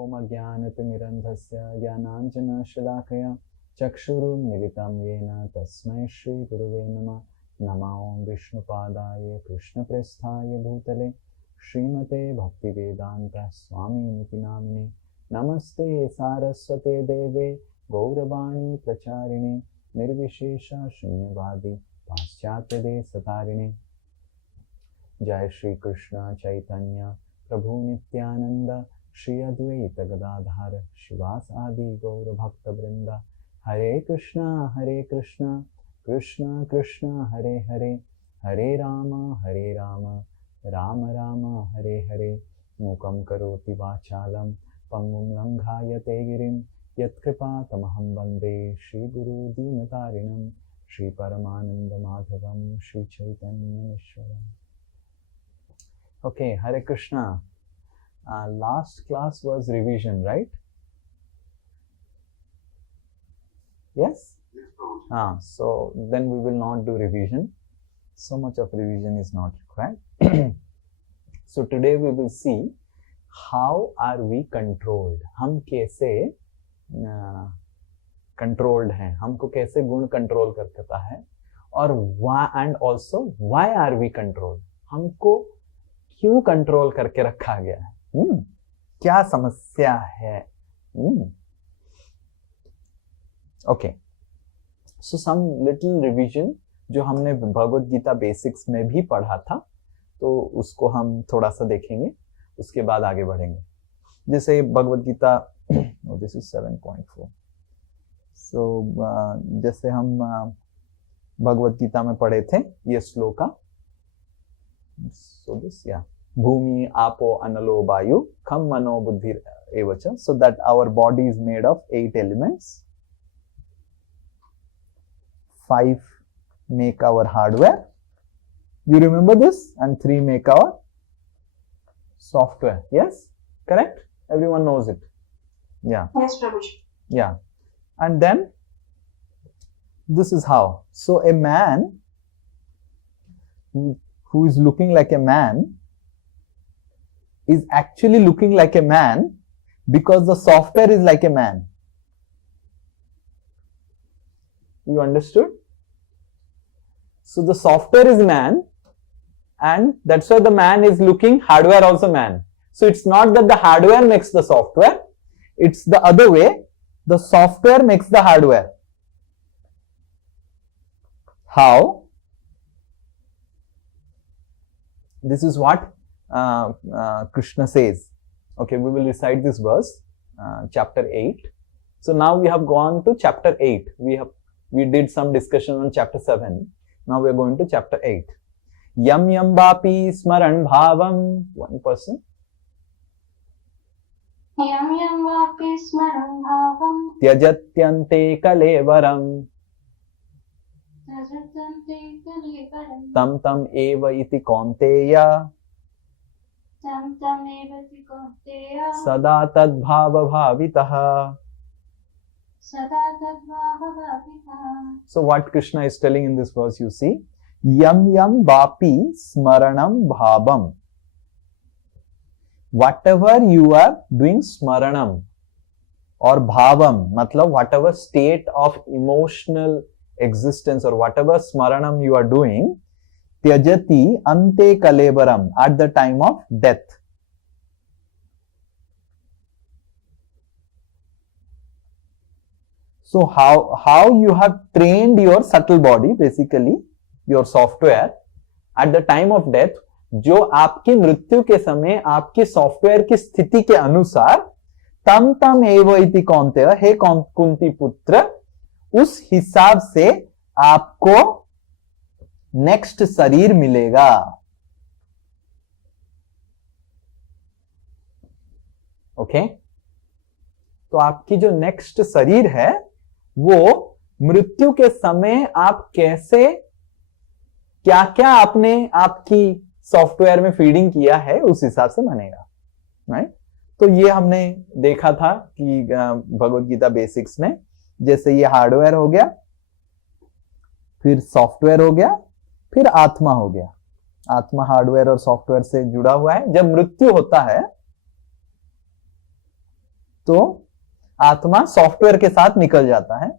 ओम अज्ञानतिमिरन्धस्य ज्ञानाञ्जनशलाकया चक्षुरुन्मिलितं येन तस्मै श्रीगुरुवे नमः। नमो ओं विष्णुपादाय कृष्णप्रेष्ठाय भूतले श्रीमते भक्तिवेदान्त स्वामिनिति नामिने। नमस्ते सारस्वते देवे गौरवाणी प्रचारिणे निर्विशेष शून्यवादी पाश्चात्यदेशतारिणे। जय श्री कृष्ण चैतन्य प्रभु नित्यानंद श्री अद्वैत गदाधर शिवास आदि गौर भक्त वृंद। हरे कृष्णा कृष्णा कृष्णा हरे हरे, हरे राम राम राम हरे हरे। मूकं करोति वाचालं पंगुं लंघायते गिरिं यत्कृपातमहं वन्दे श्रीगुरु दीनतारिणं। श्री परमानंद माधवं Shri चैतन्येश्वरम्। Okay, Hare Krishna. Last class was revision, right? Yes? So then we will not do revision. So much of revision is not required. So today we will see how are we controlled. हम कैसे controlled हैं, हमको कैसे गुण control करता है, और why and also why are we controlled, हमको क्यों कंट्रोल करके रखा गया है, क्या समस्या है। ओके, सो सम लिटिल रिवीजन जो हमने भगवत गीता बेसिक्स में भी पढ़ा था, तो उसको हम थोड़ा सा देखेंगे, उसके बाद आगे बढ़ेंगे। जैसे भगवत गीता दिस इज 7.4। सो जैसे हम भगवत गीता में पढ़े थे ये shloka, so this bhumi apo analo vayu kham mano buddhi evacha, so that our body is made of 8 elements. 5 make our hardware, you remember this, and 3 make our software. Yes, correct, everyone knows it. Yes, Prabhuji. And then this is how, so a man who is looking like a man is actually looking like a man because the software is like a man. You understood? So the software is man, and that's why the man is looking, hardware also man. So it's not that the hardware makes the software, it's the other way, the software makes the hardware. How? This is what Krishna says. Okay, we will recite this verse, chapter 8. So now we have gone to chapter 8. We did some discussion on chapter 7. Now we are going to chapter 8. Yam yam vapi smaran bhavam. One person. Yam yam vapi smaran bhavam. Tyajatyante kalevaram. Tam tam eva iti kaunteya. Tam tam eva iti kaunteya. Sada tad bhava bhavitaha. Sada tad bhava bhavitaha. So what Krishna is telling in this verse, you see, yam yam vapi smaranam bhavam. Whatever you are doing smaranam or bhavam, matlab whatever state of emotional existence or whatever smaranam you are doing, tyajati ante kalevaram, at the time of death. So how you have trained your subtle body, basically your software, at the time of death, जो आपकी मृत्यु के समय आपकी software की स्थिति के अनुसार तम तम एव इति कौन्तेय, हे कुंती पुत्र, उस हिसाब से आपको नेक्स्ट शरीर मिलेगा। ओके, तो आपकी जो नेक्स्ट शरीर है वो मृत्यु के समय आप कैसे, क्या क्या आपने आपकी सॉफ्टवेयर में फीडिंग किया है उस हिसाब से बनेगा, राइट। तो ये हमने देखा था कि भगवत गीता बेसिक्स में, जैसे ये हार्डवेयर हो गया, फिर सॉफ्टवेयर हो गया, फिर आत्मा हो गया। आत्मा हार्डवेयर और सॉफ्टवेयर से जुड़ा हुआ है। जब मृत्यु होता है तो आत्मा सॉफ्टवेयर के साथ निकल जाता है।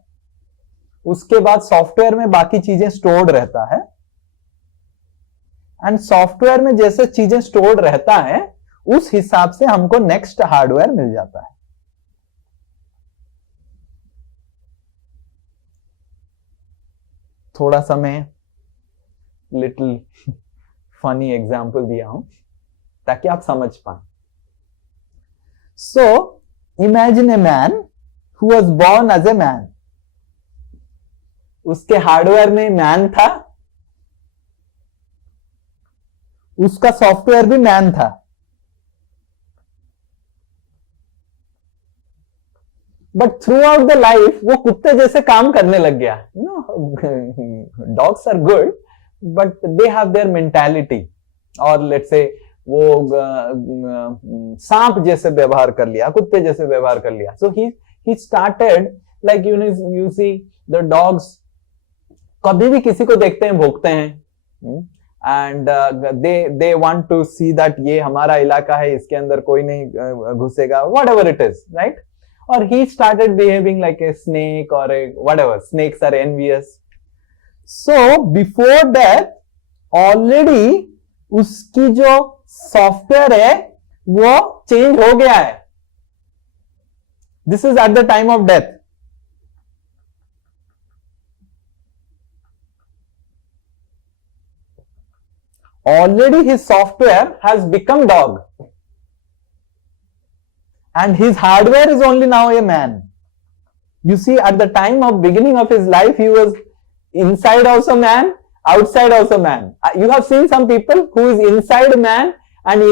उसके बाद सॉफ्टवेयर में बाकी चीजें स्टोर्ड रहता है, एंड सॉफ्टवेयर में जैसे चीजें स्टोर्ड रहता है उस हिसाब से हमको नेक्स्ट हार्डवेयर मिल जाता है। थोड़ा सा मैं लिटिल फनी एग्जाम्पल दिया हूं ताकि आप समझ पाए। So imagine a man who was born as a man. उसके हार्डवेयर में मैन था, उसका सॉफ्टवेयर भी मैन था। But throughout the life वो कुत्ते जैसे काम करने लग गया। Dogs are good but they have their mentality, और लेट्स से वो सांप जैसे व्यवहार कर लिया, कुत्ते जैसे व्यवहार कर लिया। So he started like you see the dogs कभी भी किसी को देखते हैं भौंकते हैं, and they want to see that ये हमारा इलाका है, इसके अंदर कोई नहीं घुसेगा, व्हाटएवर इट इज, राइट? और he started behaving like a snake or a whatever. Snakes are envious. So before that already उसकी जो सॉफ्टवेयर है वो चेंज हो गया है। This is at the time of death. Already his software has become dog. And his hardware is only now a man. You see, at the time of beginning of his life, he was inside also man, outside also man. You have seen some people who is inside a man and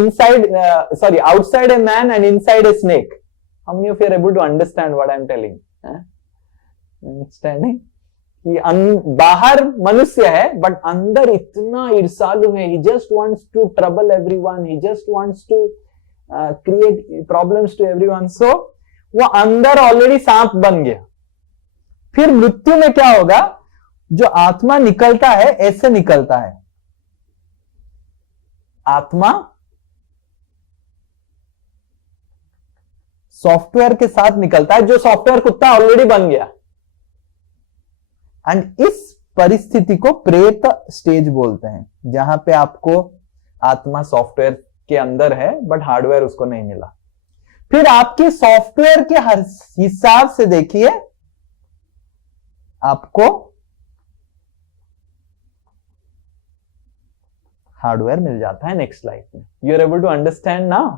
outside a man and inside a snake. How many of you are able to understand what I am telling? Understanding? कि बाहर मनुष्य है but अंदर इतना ईर्ष्यालु है। He just wants to trouble everyone. He just wants to create problems to everyone. So वो अंदर already सांप बन गया। फिर मृत्यु में क्या होगा? जो आत्मा निकलता है ऐसे निकलता है। आत्मा सॉफ्टवेयर के साथ निकलता है, जो सॉफ्टवेयर कुत्ता ऑलरेडी बन गया। एंड इस परिस्थिति को प्रेत स्टेज बोलते हैं, जहां पे आपको आत्मा सॉफ्टवेयर के अंदर है बट हार्डवेयर उसको नहीं मिला। फिर आपके सॉफ्टवेयर के हर हिसाब से देखिए आपको हार्डवेयर मिल जाता है नेक्स्ट लाइफ में। You are able to understand now?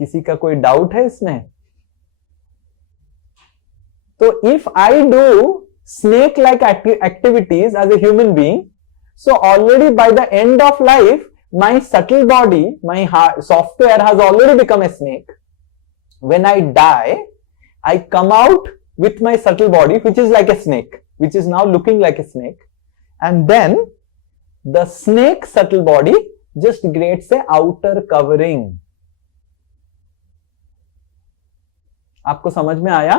किसी का कोई डाउट है इसमें? तो if I do snake like activities as a human being, so already by the end of life my subtle body, my software has already become a snake. When I die, I come out with my subtle body, which is like a snake, which is now looking like a snake. And then the snake subtle body just creates a outer covering. आपको समझ में आया?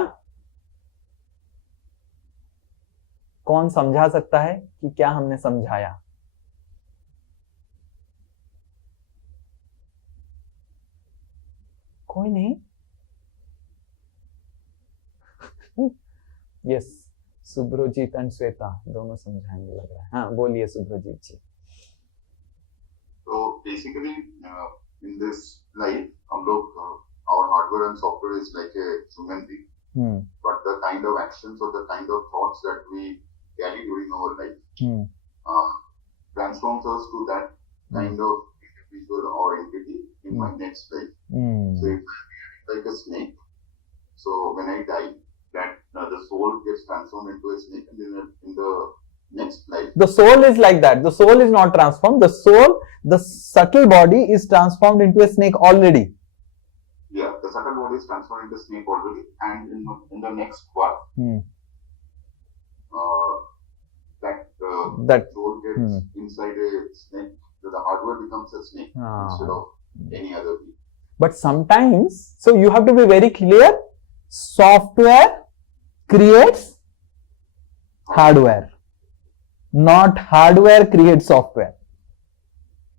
कौन समझा सकता है कि क्या हमने समझाया? कोई नहीं? यस, सुब्रजीत एंड श्वेता दोनों समझाएंगे लग रहा है। हाँ बोलिए सुब्रजीत जी। तो बेसिकली इन दिस लाइफ हम लोग our hardware and software is like a human being, but the kind of actions or the kind of thoughts that we carry during our life transforms us to that kind of individual or entity in my next life. So if I like a snake, so when I die, that the soul gets transformed into a snake, and then in the next life, the soul is like that. The soul is not transformed. The soul, the subtle body is transformed into a snake already. Yeah, the subtle body is transformed into snake already, and in the next part, that soul gets inside a snake. So the hardware becomes a snake instead of any other being. But sometimes, so you have to be very clear. Software creates hardware, not hardware creates software.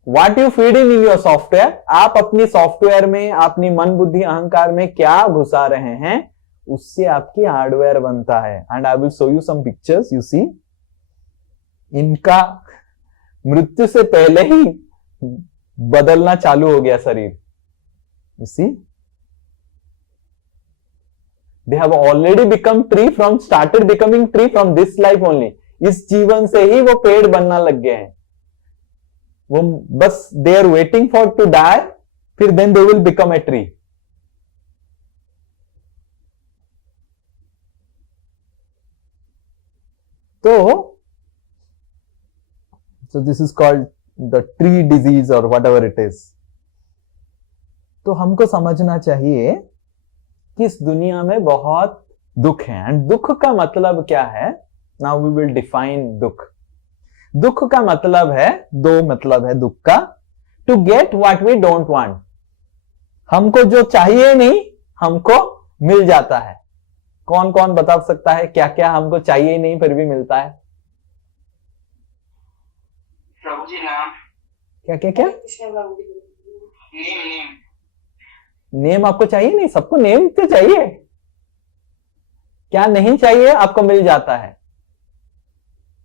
What you feed in your software, आप अपनी software में, अपनी मन बुद्धि अहंकार में क्या घुसा रहे हैं, उससे आपकी हार्डवेयर बनता है. And I will show you some pictures. You see, इनका मृत्यु से पहले ही बदलना चालू हो गया शरीर. You see, they have already become tree from, started becoming tree from this life only. इस जीवन से ही वो पेड़ बनना लग गए हैं. वो बस they are waiting for to die, फिर then they will become a tree. So this is called the tree disease or whatever it is. तो हमको समझना चाहिए कि इस दुनिया में बहुत दुख है. एंड दुख का मतलब क्या है? नाउ वी विल डिफाइन दुख. दुख का मतलब है, दो मतलब है दुख का. To get what we don't want, हमको जो चाहिए नहीं हमको मिल जाता है. कौन कौन बता सकता है क्या क्या हमको चाहिए नहीं फिर भी मिलता है? प्रभु जी नाम, क्या क्या क्या? नेम नेम आपको चाहिए नहीं? सबको नेम तो चाहिए. क्या नहीं चाहिए आपको मिल जाता है.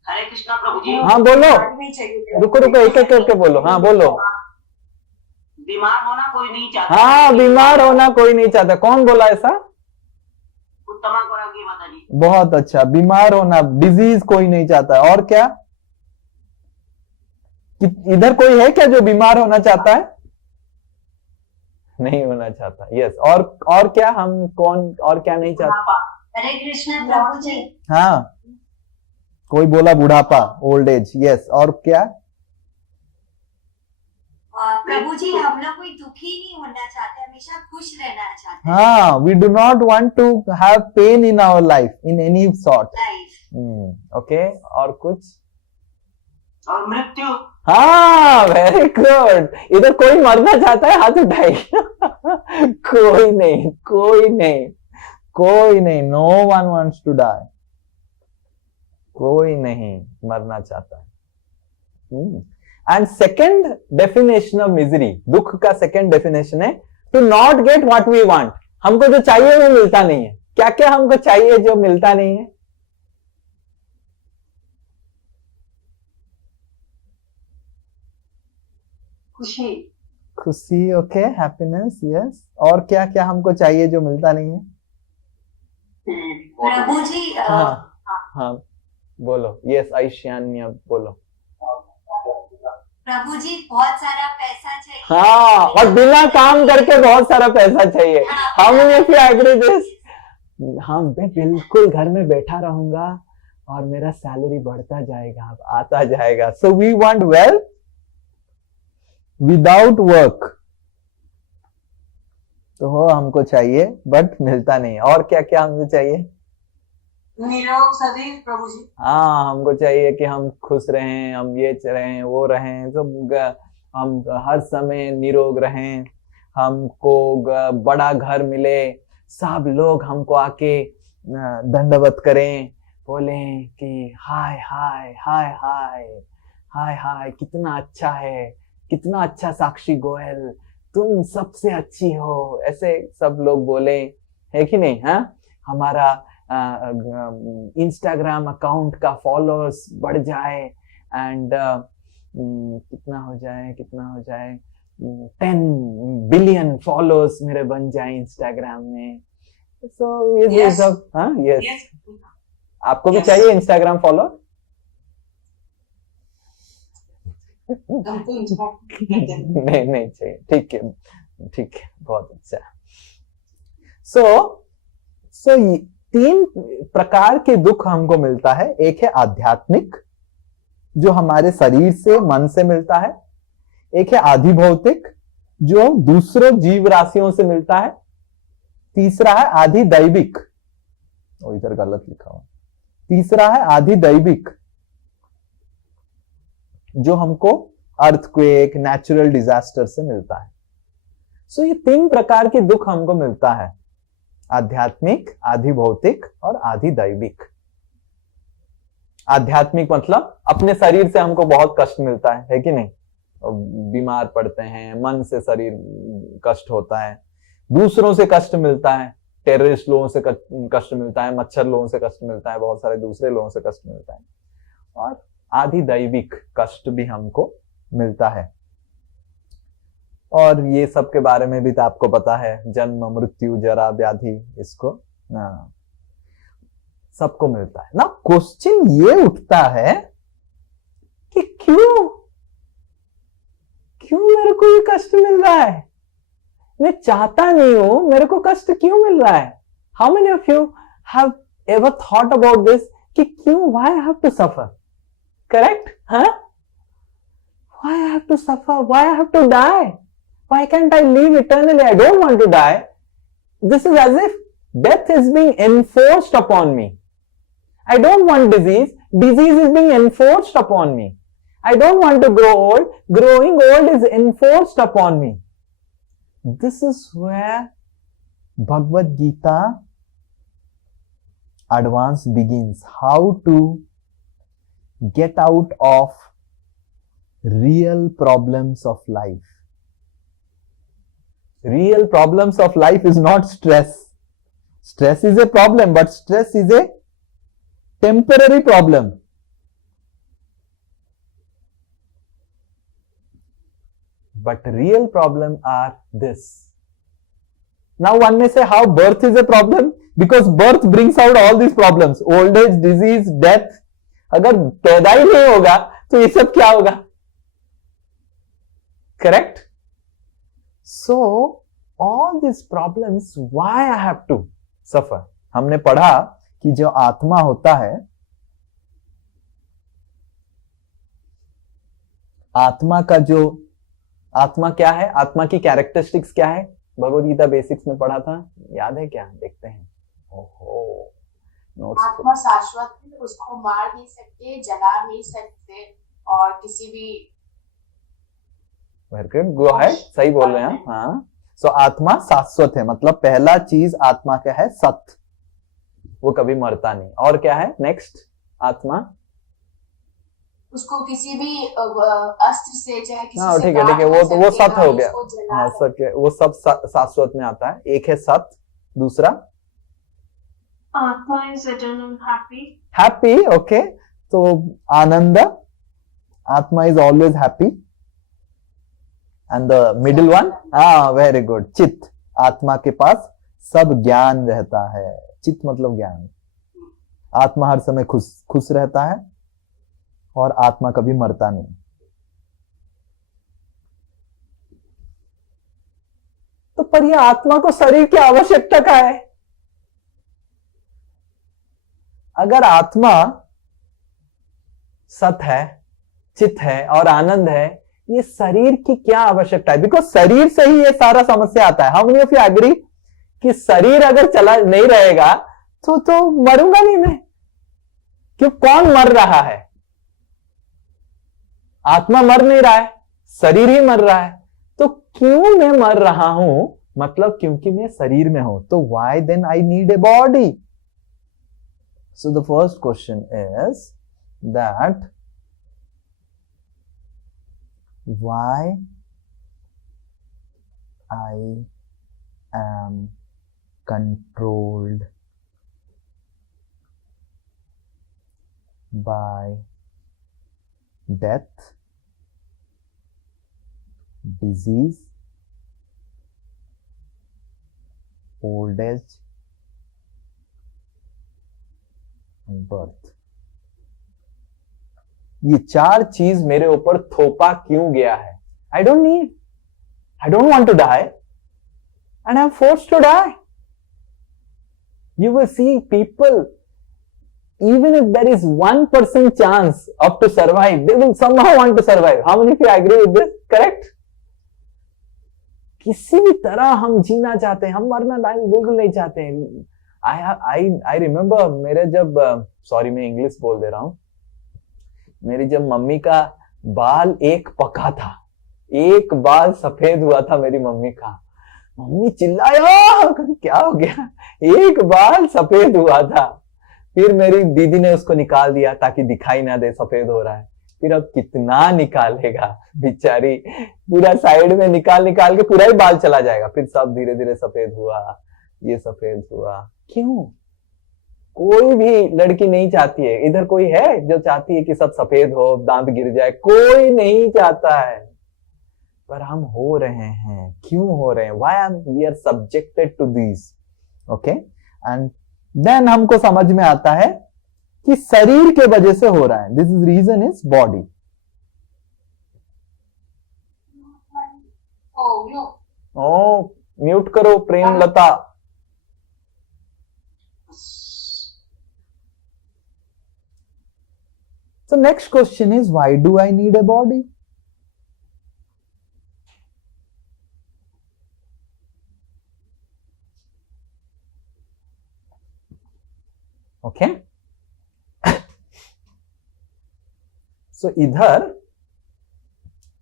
हरे कृष्णा प्रभु जी. हाँ बोलो, रुको रुको, एक एक करके बोलो. हाँ बोलो. बीमार होना कोई नहीं चाहता. हाँ, बीमार होना कोई नहीं चाहता. कौन बोला ऐसा? उत्तमा करा की माता जी. बहुत अच्छा. बीमार होना, डिजीज कोई नहीं चाहता. और क्या? इधर कोई है क्या जो बीमार होना चाहता है? नहीं होना चाहता. यस. और क्या हम कौन और क्या नहीं चाहता? हरे कृष्ण प्रभु जी. हाँ, कोई बोला बुढ़ापा, ओल्ड एज. यस. और क्या? प्रभु जी, हम लोग कोई दुखी नहीं होना चाहते, हमेशा खुश रहना चाहते हैं. हाँ, we do not want to have pain in our life in any sort. Life. Okay. और कुछ? और मृत्यु. हाँ, वेरी गुड. इधर कोई मरना चाहता है? हाथ उठाइए. कोई नहीं, कोई नहीं, कोई नहीं. No one wants to die. कोई नहीं मरना चाहता है. And second definition of misery, दुख का सेकेंड डेफिनेशन है to not get what we want. हमको जो चाहिए वो मिलता नहीं है. क्या क्या हमको चाहिए जो मिलता नहीं है? खुशी. खुशी. ओके. हैप्पीनेस. यस. और क्या क्या हमको चाहिए जो मिलता नहीं है? प्रभु जी, हाँ हाँ बोलो. यस आयुष्यान्य बोलो. प्रभु जी, बहुत सारा पैसा चाहिए. हाँ, और बिना काम करके बहुत सारा पैसा चाहिए. हम एग्री दिस. हाँ, मैं बिल्कुल घर में बैठा रहूंगा और मेरा सैलरी बढ़ता जाएगा, आता जाएगा. So we want wealth without work. तो वो हमको चाहिए बट मिलता नहीं. और क्या क्या हमको चाहिए? निरोग शरीर प्रभु जी. हाँ, हमको चाहिए कि हम खुश रहें, हम ये रहें, वो रहें, सब हम हर समय निरोग रहें, हमको बड़ा घर मिले, सब लोग हमको आके दंडवत करें, बोले कि हाय हाय हाय हाय हाय हाय, कितना अच्छा है, कितना अच्छा साक्षी गोयल, तुम सबसे अच्छी हो, ऐसे सब लोग बोले, है कि नहीं? हाँ, हमारा इंस्टाग्राम अकाउंट का फॉलोअर्स बढ़ जाए एंड कितना हो जाए 10 बिलियन फॉलोअर्स मेरे बन जाए इंस्टाग्राम में. सो ये सब. हाँ, यस. आपको भी चाहिए इंस्टाग्राम फॉलोअर? नहीं चाहिए. ठीक है, ठीक है, बहुत अच्छा. सो 3 प्रकार के दुख हमको मिलता है. एक है आध्यात्मिक, जो हमारे शरीर से, मन से मिलता है. एक है आधि भौतिक, जो दूसरों जीव राशियों से मिलता है. तीसरा है आधि दैविक. इधर गलत लिखा हुआ. तीसरा है आधि दैविक, जो हमको अर्थक्वेक, नेचुरल डिजास्टर से मिलता है. सो ये 3 प्रकार के दुख हमको मिलता है. आध्यात्मिक, आधि भौतिक और आधि दैविक. आध्यात्मिक मतलब अपने शरीर से हमको बहुत कष्ट मिलता है कि नहीं? बीमार पड़ते हैं, मन से शरीर कष्ट होता है, दूसरों से कष्ट मिलता है, टेररिस्ट लोगों से कष्ट मिलता है, मच्छर लोगों से कष्ट मिलता है, बहुत सारे दूसरे लोगों से कष्ट मिलता है, और आदि दैविक कष्ट भी हमको मिलता है। और ये सब के बारे में भी तो आपको पता है, जन्म मृत्यु जरा व्याधि, इसको सबको मिलता है ना। क्वेश्चन ये उठता है कि क्यों मेरे को ये कष्ट मिल रहा है? मैं चाहता नहीं हूं, मेरे को कष्ट क्यों मिल रहा है? How many of you have ever thought about this कि क्यों, why I have to suffer? Correct? हाँ, why I have to suffer? Why I have to die? Why can't I live eternally? I don't want to die. This is as if death is being enforced upon me. I don't want disease. Disease is being enforced upon me. I don't want to grow old. Growing old is enforced upon me. This is where Bhagavad Gita advance begins. How to get out of real problems of life. Real problems of life is not stress. Stress is a problem, but stress is a temporary problem. But real problem are this. Now one may say how birth is a problem, because birth brings out all these problems. Old age, disease, death. अगर पैदा ही नहीं होगा तो ये सब क्या होगा? Correct? So all these problems, why I have to suffer? हमने पढ़ा कि जो आत्मा होता है, आत्मा क्या है, आत्मा की कैरेक्टरिस्टिक्स क्या है, भगवद गीता बेसिक्स में पढ़ा था, याद है क्या? देखते हैं। ओहो, आत्मा शाश्वत है, उसको मार नहीं सकते, जला नहीं सकते, और किसी भी वेरी गुड, गो अहेड, सही बोल रहे हैं। हाँ, सो आत्मा शाश्वत है, मतलब पहला चीज आत्मा क्या है? सत्य, वो कभी मरता नहीं। और क्या है नेक्स्ट? आत्मा उसको किसी भी अस्त्र से, चाहे किसी से, ठीक है, वो सत्य हो गया। हाँ, सत्य, वो सब शाश्वत में आता है। एक है सत्य, दूसरा आत्मा इज इटर्नल हैप्पी। ओके, तो आनंद, आत्मा is always happy. And the middle one, very good, चित्त, आत्मा के पास सब ज्ञान रहता है। चित्त मतलब ज्ञान। आत्मा हर समय खुश रहता है, और आत्मा कभी मरता नहीं। तो पर यह आत्मा को शरीर की आवश्यकता क्या है? अगर आत्मा सत है, चित्त है और आनंद है, ये शरीर की क्या आवश्यकता है? बिकॉज शरीर से ही ये सारा समस्या आता है। How many of you agree कि शरीर अगर चला नहीं रहेगा तो मरूंगा नहीं मैं? क्यों? कौन मर रहा है? आत्मा मर नहीं रहा है, शरीर ही मर रहा है। तो क्यों मैं मर रहा हूं? मतलब क्योंकि मैं शरीर में हूं। तो why then I need a body? So the first question is that why I am controlled by death, disease, old age and birth. ये चार चीज मेरे ऊपर थोपा क्यों गया है? I don't need, I don't want to die, and I'm forced to die. You will see people, even if there is 1% chance of to survive, they will somehow want to survive. How many of you agree with this? Correct? किसी भी तरह हम जीना चाहते हैं, हम मरना बिल्कुल नहीं चाहते हैं। I remember मेरे जब, सॉरी मैं इंग्लिश बोल दे रहा हूं, मेरी जब मम्मी का बाल एक पका था, एक बाल सफेद हुआ था मेरी मम्मी का, मम्मी चिल्लाया, क्या हो गया? एक बाल सफेद हुआ था। फिर मेरी दीदी ने उसको निकाल दिया ताकि दिखाई ना दे सफेद हो रहा है। फिर अब कितना निकालेगा बेचारी, पूरा साइड में निकाल निकाल के पूरा ही बाल चला जाएगा, फिर सब धीरे धीरे सफेद हुआ, ये सफेद हुआ। क्यों? कोई भी लड़की नहीं चाहती है, इधर कोई है जो चाहती है कि सब सफेद हो, दांत गिर जाए? कोई नहीं चाहता है, पर हम हो रहे हैं। क्यों हो रहे हैं? Why we are subjected to this, okay. And then हमको समझ में आता है कि शरीर के वजह से हो रहा है। This is reason is body. Oh mute करो प्रेम लता। So next question is, why do I need a body? Okay. So इधर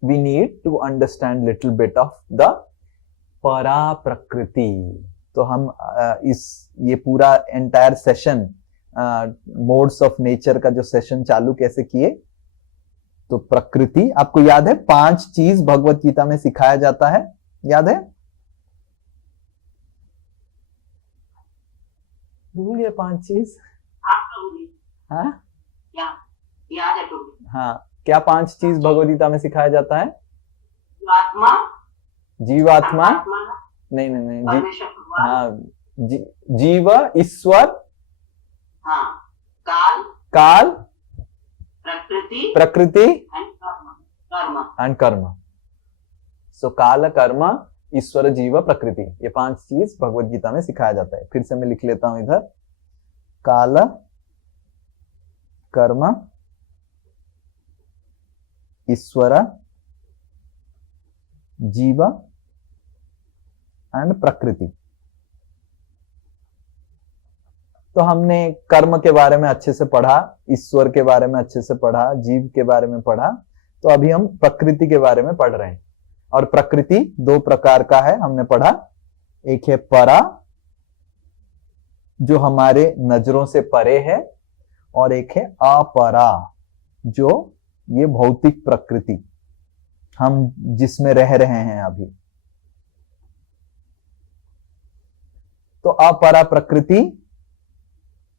we need to understand little bit of the परा प्रकृति। तो हम ये पूरा entire session modes of nature का जो सेशन चालू कैसे किए, तो प्रकृति आपको याद है 5 चीज भगवत गीता में सिखाया जाता है, याद है? भूल गए 5 चीज? आप प्रभु जी, हाँ याद है प्रभु जी। हाँ, क्या 5 चीज भगवत गीता में सिखाया जाता है? आत्मा, जीवात्मा, आत्मा, नहीं नहीं नहीं, परमेश्वर भगवान, हाँ, जीव, ईश्वर, हाँ, काल, काल, प्रकृति एंड कर्म। सो काल, कर्म, ईश्वर, जीव, प्रकृति, ये 5 चीज भगवत गीता में सिखाया जाता है। फिर से मैं लिख लेता हूं इधर, काल, कर्म, ईश्वर, जीव एंड प्रकृति। तो हमने कर्म के बारे में अच्छे से पढ़ा, ईश्वर के बारे में अच्छे से पढ़ा, जीव के बारे में पढ़ा। तो अभी हम प्रकृति के बारे में पढ़ रहे हैं। और प्रकृति 2 प्रकार का है, हमने पढ़ा। एक है परा, जो हमारे नजरों से परे है, और एक है अपरा, जो ये भौतिक प्रकृति हम जिसमें रह रहे हैं अभी। तो अपरा प्रकृति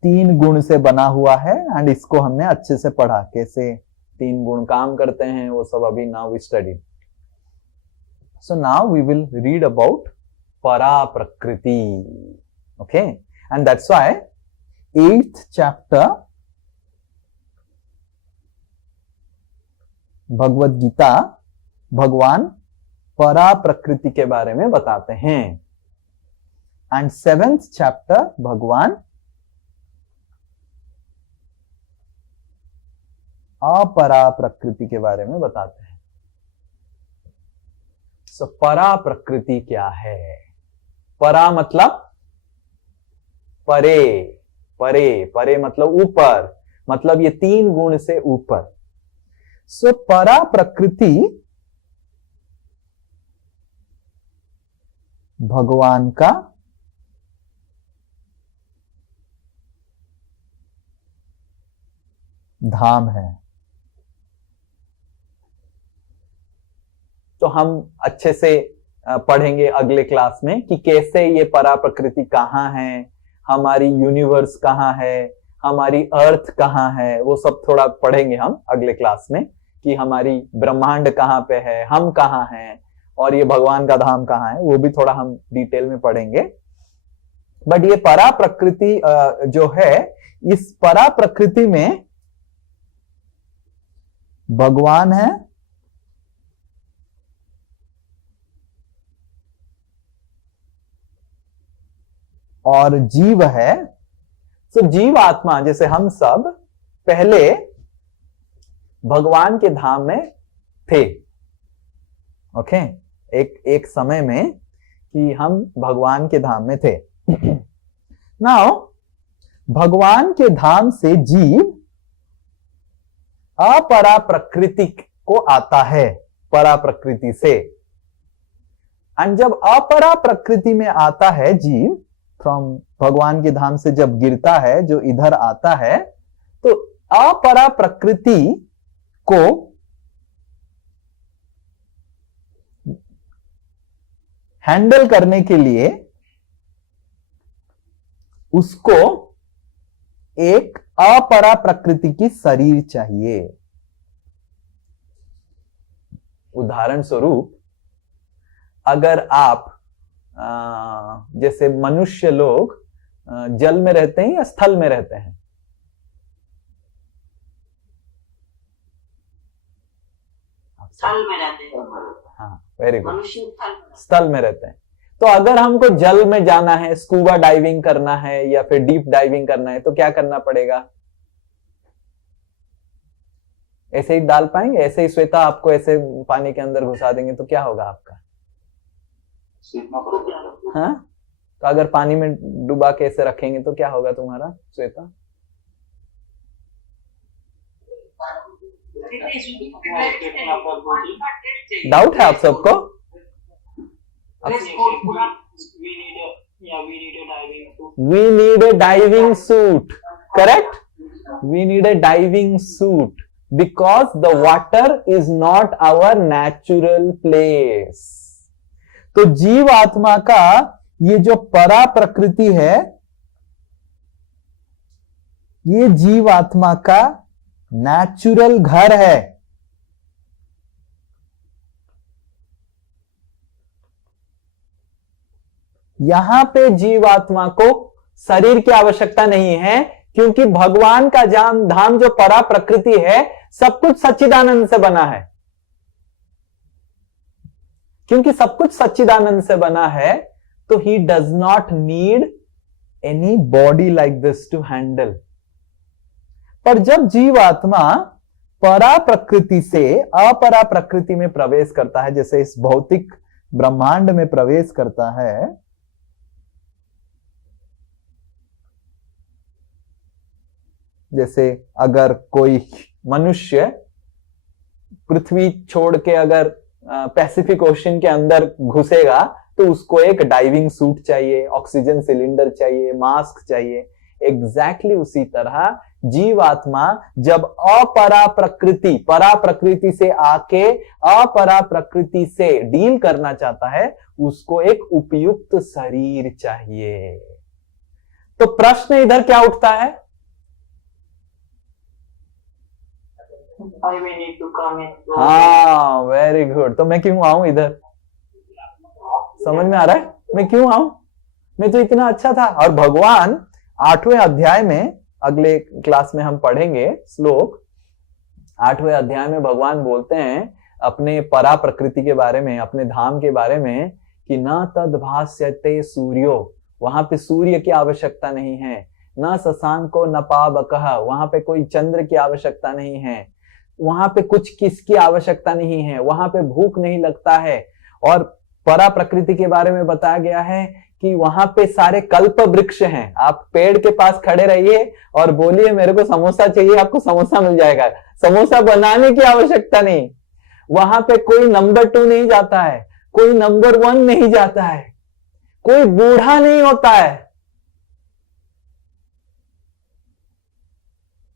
3 गुण से बना हुआ है, एंड इसको हमने अच्छे से पढ़ा, कैसे 3 गुण काम करते हैं, वो सब अभी now we study. So now we will read about परा प्रकृति, okay. And that's why 8th chapter Bhagavad Gita भगवान परा प्रकृति के बारे में बताते हैं, एंड 7th चैप्टर भगवान अपरा प्रकृति के बारे में बताते हैं। सो परा प्रकृति क्या है? परा मतलब परे, परे, परे मतलब ऊपर, मतलब ये 3 गुण से ऊपर। सो परा प्रकृति भगवान का धाम है। तो हम अच्छे से पढ़ेंगे अगले क्लास में कि कैसे ये परा प्रकृति कहाँ है, हमारी यूनिवर्स कहाँ है, हमारी अर्थ कहाँ है, वो सब थोड़ा पढ़ेंगे हम अगले क्लास में, कि हमारी ब्रह्मांड कहाँ पे है, हम कहाँ हैं, और ये भगवान का धाम कहाँ है, वो भी थोड़ा हम डिटेल में पढ़ेंगे। बट ये परा प्रकृति जो है, इस परा प्रकृति में भगवान है, और जीव है। तो जीव आत्मा, जैसे हम सब पहले भगवान के धाम में थे, ओके। एक समय में कि हम भगवान के धाम में थे। नाउ भगवान के धाम से जीव अपरा प्रकृति को आता है, परा प्रकृति से। एंड जब अपरा प्रकृति में आता है जीव, फ्रॉम भगवान के धाम से जब गिरता है, जो इधर आता है, तो अपरा प्रकृति को हैंडल करने के लिए उसको एक अपरा प्रकृति की शरीर चाहिए। उदाहरण स्वरूप, अगर आप जैसे मनुष्य लोग जल में रहते हैं या स्थल में रहते हैं? स्थल में रहते हैं। हाँ, वेरी गुड। मनुष्य स्थल में रहते हैं। तो अगर हमको जल में जाना है, स्कूबा डाइविंग करना है या फिर डीप डाइविंग करना है, तो क्या करना पड़ेगा? ऐसे ही डाल पाएंगे? ऐसे ही श्वेता आपको ऐसे पानी के अंदर घुसा देंगे तो क्या होगा आपका? सीखना पड़ेगा। हाँ, तो अगर पानी में डुबा के ऐसे रखेंगे तो क्या होगा तुम्हारा श्वेता? डाउट है आप सबको? We need a diving suit. Correct? We need a diving suit because the water is not our natural place. तो जीव आत्मा का ये जो परा प्रकृति है, ये जीव आत्मा का नेचुरल घर है। यहां पे जीवात्मा को शरीर की आवश्यकता नहीं है, क्योंकि भगवान का धाम जो परा प्रकृति है, सब कुछ सच्चिदानंद से बना है। क्योंकि सब कुछ सच्चिदानंद से बना है, तो he does not need any body like this to handle. पर जब जीवात्मा परा प्रकृति से अपरा प्रकृति में प्रवेश करता है, जैसे इस भौतिक ब्रह्मांड में प्रवेश करता है, जैसे अगर कोई मनुष्य पृथ्वी छोड़ के अगर पैसिफिक ओशन के अंदर घुसेगा तो उसको एक डाइविंग सूट चाहिए, ऑक्सीजन सिलेंडर चाहिए, मास्क चाहिए। एग्जैक्टली उसी तरह जीवात्मा जब अपरा प्रकृति से आके अपरा प्रकृति से डील करना चाहता है, उसको एक उपयुक्त शरीर चाहिए। तो प्रश्न इधर क्या उठता है? हाँ, वेरी गुड। तो मैं क्यों आऊं इधर? समझ में आ रहा है मैं क्यों आऊं? मैं तो इतना अच्छा था। और भगवान 8वें अध्याय में, अगले क्लास में हम पढ़ेंगे श्लोक, 8वें अध्याय में भगवान बोलते हैं अपने परा प्रकृति के बारे में, अपने धाम के बारे में, कि न तद भास्यते सूर्यो, वहां पे सूर्य की आवश्यकता नहीं है, न शशांको न पावकः, वहां पे कोई चंद्र की आवश्यकता नहीं है, वहां पे कुछ किसकी आवश्यकता नहीं है, वहां पे भूख नहीं लगता है। और परा प्रकृति के बारे में बताया गया है कि वहां पे सारे कल्प वृक्ष हैं। आप पेड़ के पास खड़े रहिए और बोलिए मेरे को समोसा चाहिए, आपको समोसा मिल जाएगा। समोसा बनाने की आवश्यकता नहीं। वहां पे कोई नंबर 2 नहीं जाता है, कोई नंबर 1 नहीं जाता है, कोई बूढ़ा नहीं होता है।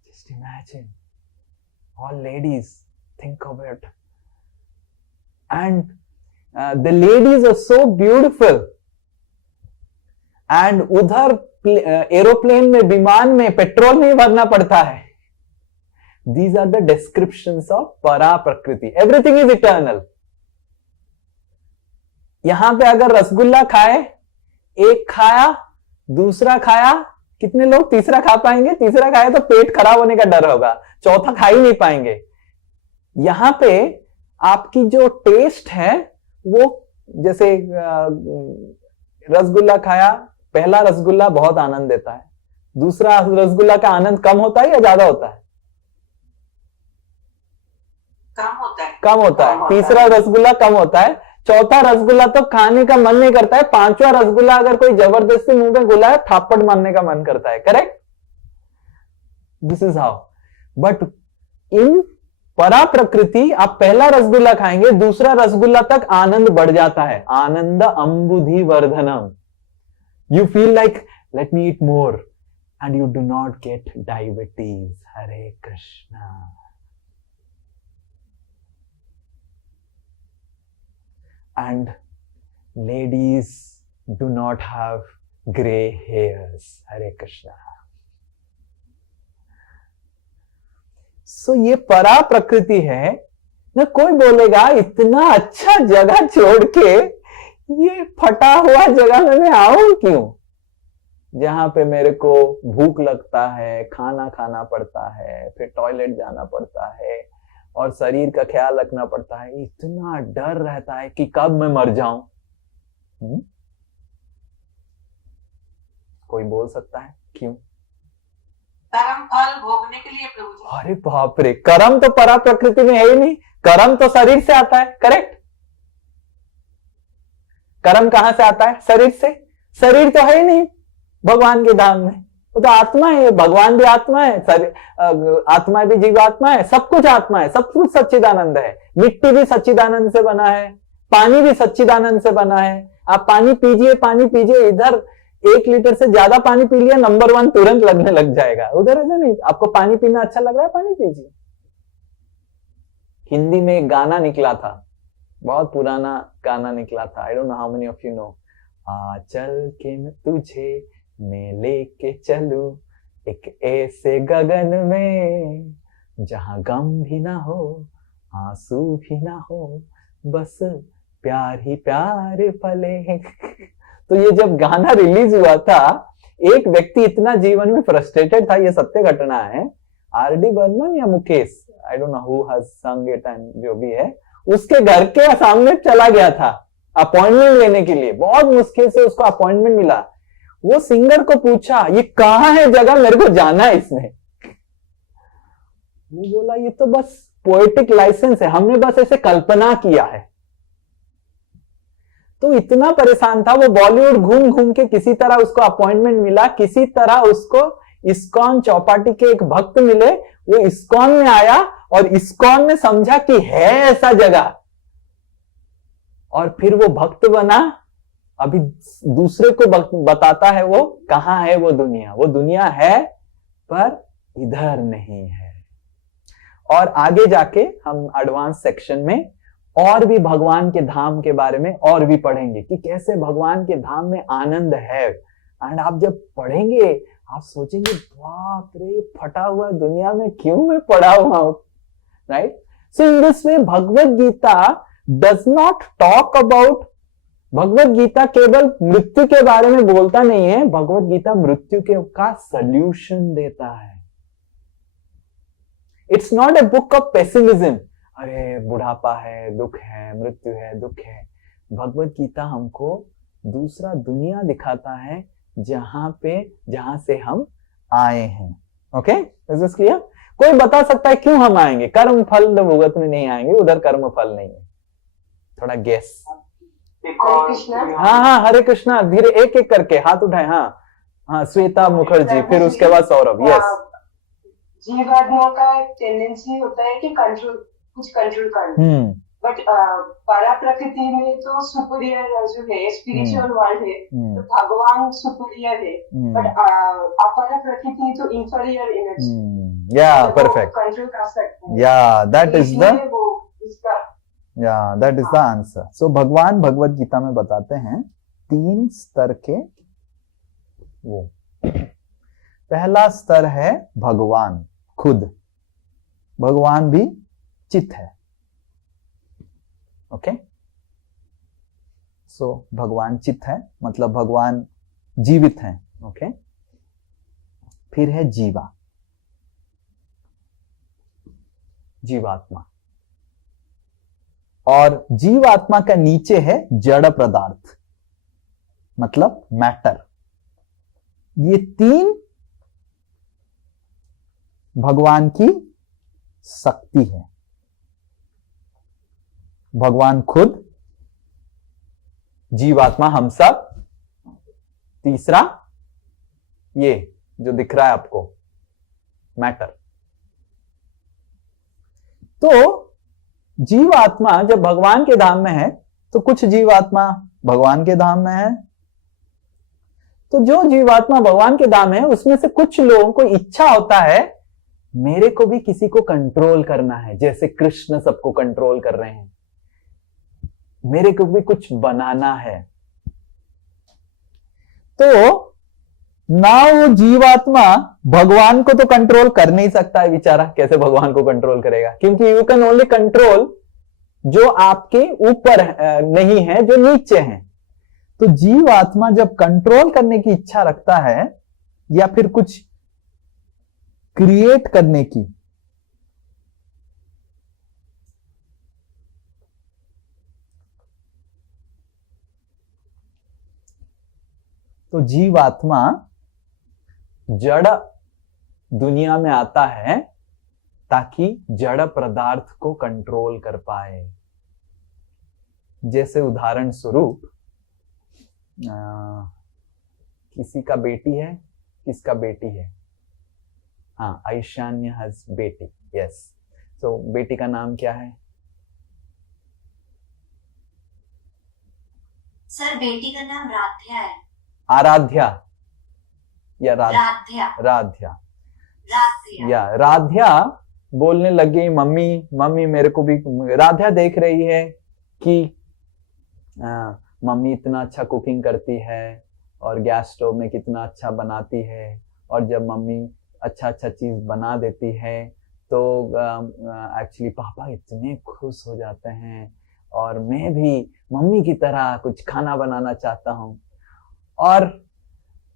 Just imagine, all ladies, think of it. And the ladies are so beautiful. And उधर एरोप्लेन में, विमान में पेट्रोल नहीं भरना पड़ता है। These are the descriptions of para prakriti. Everything is eternal. यहां पे अगर रसगुल्ला खाए, एक खाया, दूसरा खाया, कितने लोग तीसरा खा पाएंगे? तीसरा खाए तो पेट खराब होने का डर होगा, चौथा खा ही नहीं पाएंगे। यहां पे आपकी जो टेस्ट है वो, जैसे रसगुल्ला खाया, पहला रसगुल्ला बहुत आनंद देता है, दूसरा रसगुल्ला का आनंद कम होता है या ज्यादा होता है? कम होता है। तीसरा रसगुल्ला कम होता है, चौथा रसगुल्ला तो खाने का मन नहीं करता है, पांचवा रसगुल्ला अगर कोई जबरदस्ती मुंह में गुलाए, थापड़ मारने का मन करता है। Correct? This is how. But in परा प्रकृति आप पहला रसगुल्ला खाएंगे, दूसरा रसगुल्ला तक आनंद बढ़ जाता है। आनंद अंबुधि वर्धनम। You feel like let me eat more and you do not get diabetes. Hare Krishna. and ladies do not have gray hairs. Hare Krishna. So ये परा प्रकृति है ना। कोई बोलेगा इतना अच्छा जगह छोड़ के ये फटा हुआ जगह में मैं आऊं क्यों, जहां पे मेरे को भूख लगता है, खाना खाना पड़ता है, फिर टॉयलेट जाना पड़ता है और शरीर का ख्याल रखना पड़ता है। इतना डर रहता है कि कब मैं मर जाऊं। कोई बोल सकता है क्यों? कर्म फल भोगने के लिए प्रभु जी। अरे बाप रे, कर्म तो परा प्रकृति में है ही नहीं। कर्म तो शरीर से आता है, करेक्ट? कर्म कहां से आता है? शरीर से। शरीर तो है ही नहीं भगवान के धाम में, वो तो आत्मा है। भगवान भी आत्मा है, आत्मा भी जीवात्मा है, सब कुछ आत्मा है, सब कुछ सच्चिदानंद है। मिट्टी भी सच्चिदानंद से बना है, पानी भी सच्चिदानंद से बना है। आप पानी पीजिए, पानी पीजिए, इधर 1 लीटर से ज्यादा पानी पी लिया, नंबर 1 तुरंत लगने लग जाएगा। उधर ऐसा नहीं, आपको पानी पीना अच्छा लग रहा है, पानी पीजिए। हिंदी में एक गाना निकला था, बहुत पुराना गाना निकला था, I don't know how many of you know. आ चल के मैं तुझे मैं लेके चलूं एक ऐसे गगन में जहां गम भी ना हो, आंसू भी ना हो, बस प्यार ही प्यार पले। तो ये जब गाना रिलीज हुआ था, एक व्यक्ति इतना जीवन में फ्रस्ट्रेटेड था, ये सत्य घटना है, आर.डी. बर्मन या मुकेश, आई डोंट नो हु हैज संग इट, एंड जो भी है, उसके घर के सामने चला गया था अपॉइंटमेंट लेने के लिए। बहुत मुश्किल से उसको अपॉइंटमेंट मिला। वो सिंगर को पूछा ये कहां है जगह, मेरे को जाना है इसमें। वो बोला ये तो बस पोएटिक लाइसेंस है, हमने बस ऐसे कल्पना किया है। तो इतना परेशान था वो, बॉलीवुड घूम घूम के किसी तरह उसको अपॉइंटमेंट मिला, किसी तरह उसको इस्कॉन चौपाटी के एक भक्त मिले, वो इस्कॉन में आया और इस्कॉन में समझा कि है ऐसा जगह, और फिर वो भक्त बना। अभी दूसरे को बताता है वो कहां है वो दुनिया। वो दुनिया है पर इधर नहीं है। और आगे जाके हम एडवांस सेक्शन में और भी भगवान के धाम के बारे में और भी पढ़ेंगे कि कैसे भगवान के धाम में आनंद है। एंड आप जब पढ़ेंगे आप सोचेंगे बाप रे, फटा हुआ दुनिया में क्यों मैं पड़ा हुआ हूं, right? So in this way Bhagavad Gita does not talk about, Bhagavad Gita केवल मृत्यु के बारे में बोलता नहीं है, भगवद गीता मृत्यु के का सल्यूशन देता है। It's not a book of pessimism, अरे बुढ़ापा है, दुख है, मृत्यु है, दुख है। भगवद गीता हमको दूसरा दुनिया दिखाता है जहां से हम आए हैं। Okay, is this clear? कोई बता सकता है क्यों हम आएंगे? कर्म फल भुगतने नहीं आएंगे, उधर कर्म फल नहीं है। थोड़ा गेस। हाँ, हरे कृष्णा, धीरे एक एक करके हाथ उठाए। हाँ, श्वेता मुखर्जी, फिर उसके बाद सौरभ। यस, जीवात्मा का टेंडेंसी होता है कि कुछ कंट्रोल करना, बट परा प्रकृति में तो सुपीरियर जो है, स्पिरिचुअल वर्ल्ड है, तो भगवान सुपीरियर है, बट अपरा प्रकृति तो इंफीरियर एनर्जी। या परफेक्ट, कंट्रोल कर सकते हैं। या दैट इज द इसका दैट इज द आंसर। सो भगवान भगवद गीता में बताते हैं 3 स्तर के वो। पहला स्तर है भगवान खुद। भगवान भी चित है। ओके, सो भगवान चित है, मतलब भगवान जीवित है। ओके, फिर है जीवा, जीवात्मा, और जीवात्मा का नीचे है जड़ पदार्थ, मतलब मैटर। ये 3 भगवान की शक्ति है। भगवान खुद, जीवात्मा हम सब, तीसरा ये जो दिख रहा है आपको मैटर। तो जीवात्मा जब भगवान के धाम में है तो कुछ जीवात्मा भगवान के धाम में है। तो जो जीवात्मा भगवान के धाम है उसमें से कुछ लोगों को इच्छा होता है मेरे को भी किसी को कंट्रोल करना है, जैसे कृष्ण सबको कंट्रोल कर रहे हैं। मेरे को भी कुछ बनाना है। तो ना वो जीवात्मा भगवान को तो कंट्रोल कर नहीं सकता है बेचारा, कैसे भगवान को कंट्रोल करेगा, क्योंकि यू कैन ओनली कंट्रोल जो आपके ऊपर नहीं है, जो नीचे है। तो जीवात्मा जब कंट्रोल करने की इच्छा रखता है या फिर कुछ क्रिएट करने की, तो जीवात्मा जड़ दुनिया में आता है ताकि जड़ पदार्थ को कंट्रोल कर पाए। जैसे उदाहरण स्वरूप किसी का बेटी है, किसका बेटी है, हाँ ऐशान्य हज बेटी, यस। तो बेटी का नाम क्या है? सर बेटी का नाम राध्या है। आराध्या या राध्या। राध्या राध्या। या राध्या बोलने लगी, मम्मी मम्मी मेरे को भी। राध्या देख रही है कि मम्मी इतना अच्छा कुकिंग करती है और गैस स्टोव में कितना अच्छा बनाती है, और जब मम्मी अच्छा अच्छा चीज बना देती है तो एक्चुअली पापा इतने खुश हो जाते हैं, और मैं भी मम्मी की तरह कुछ खाना बनाना चाहता हूँ। और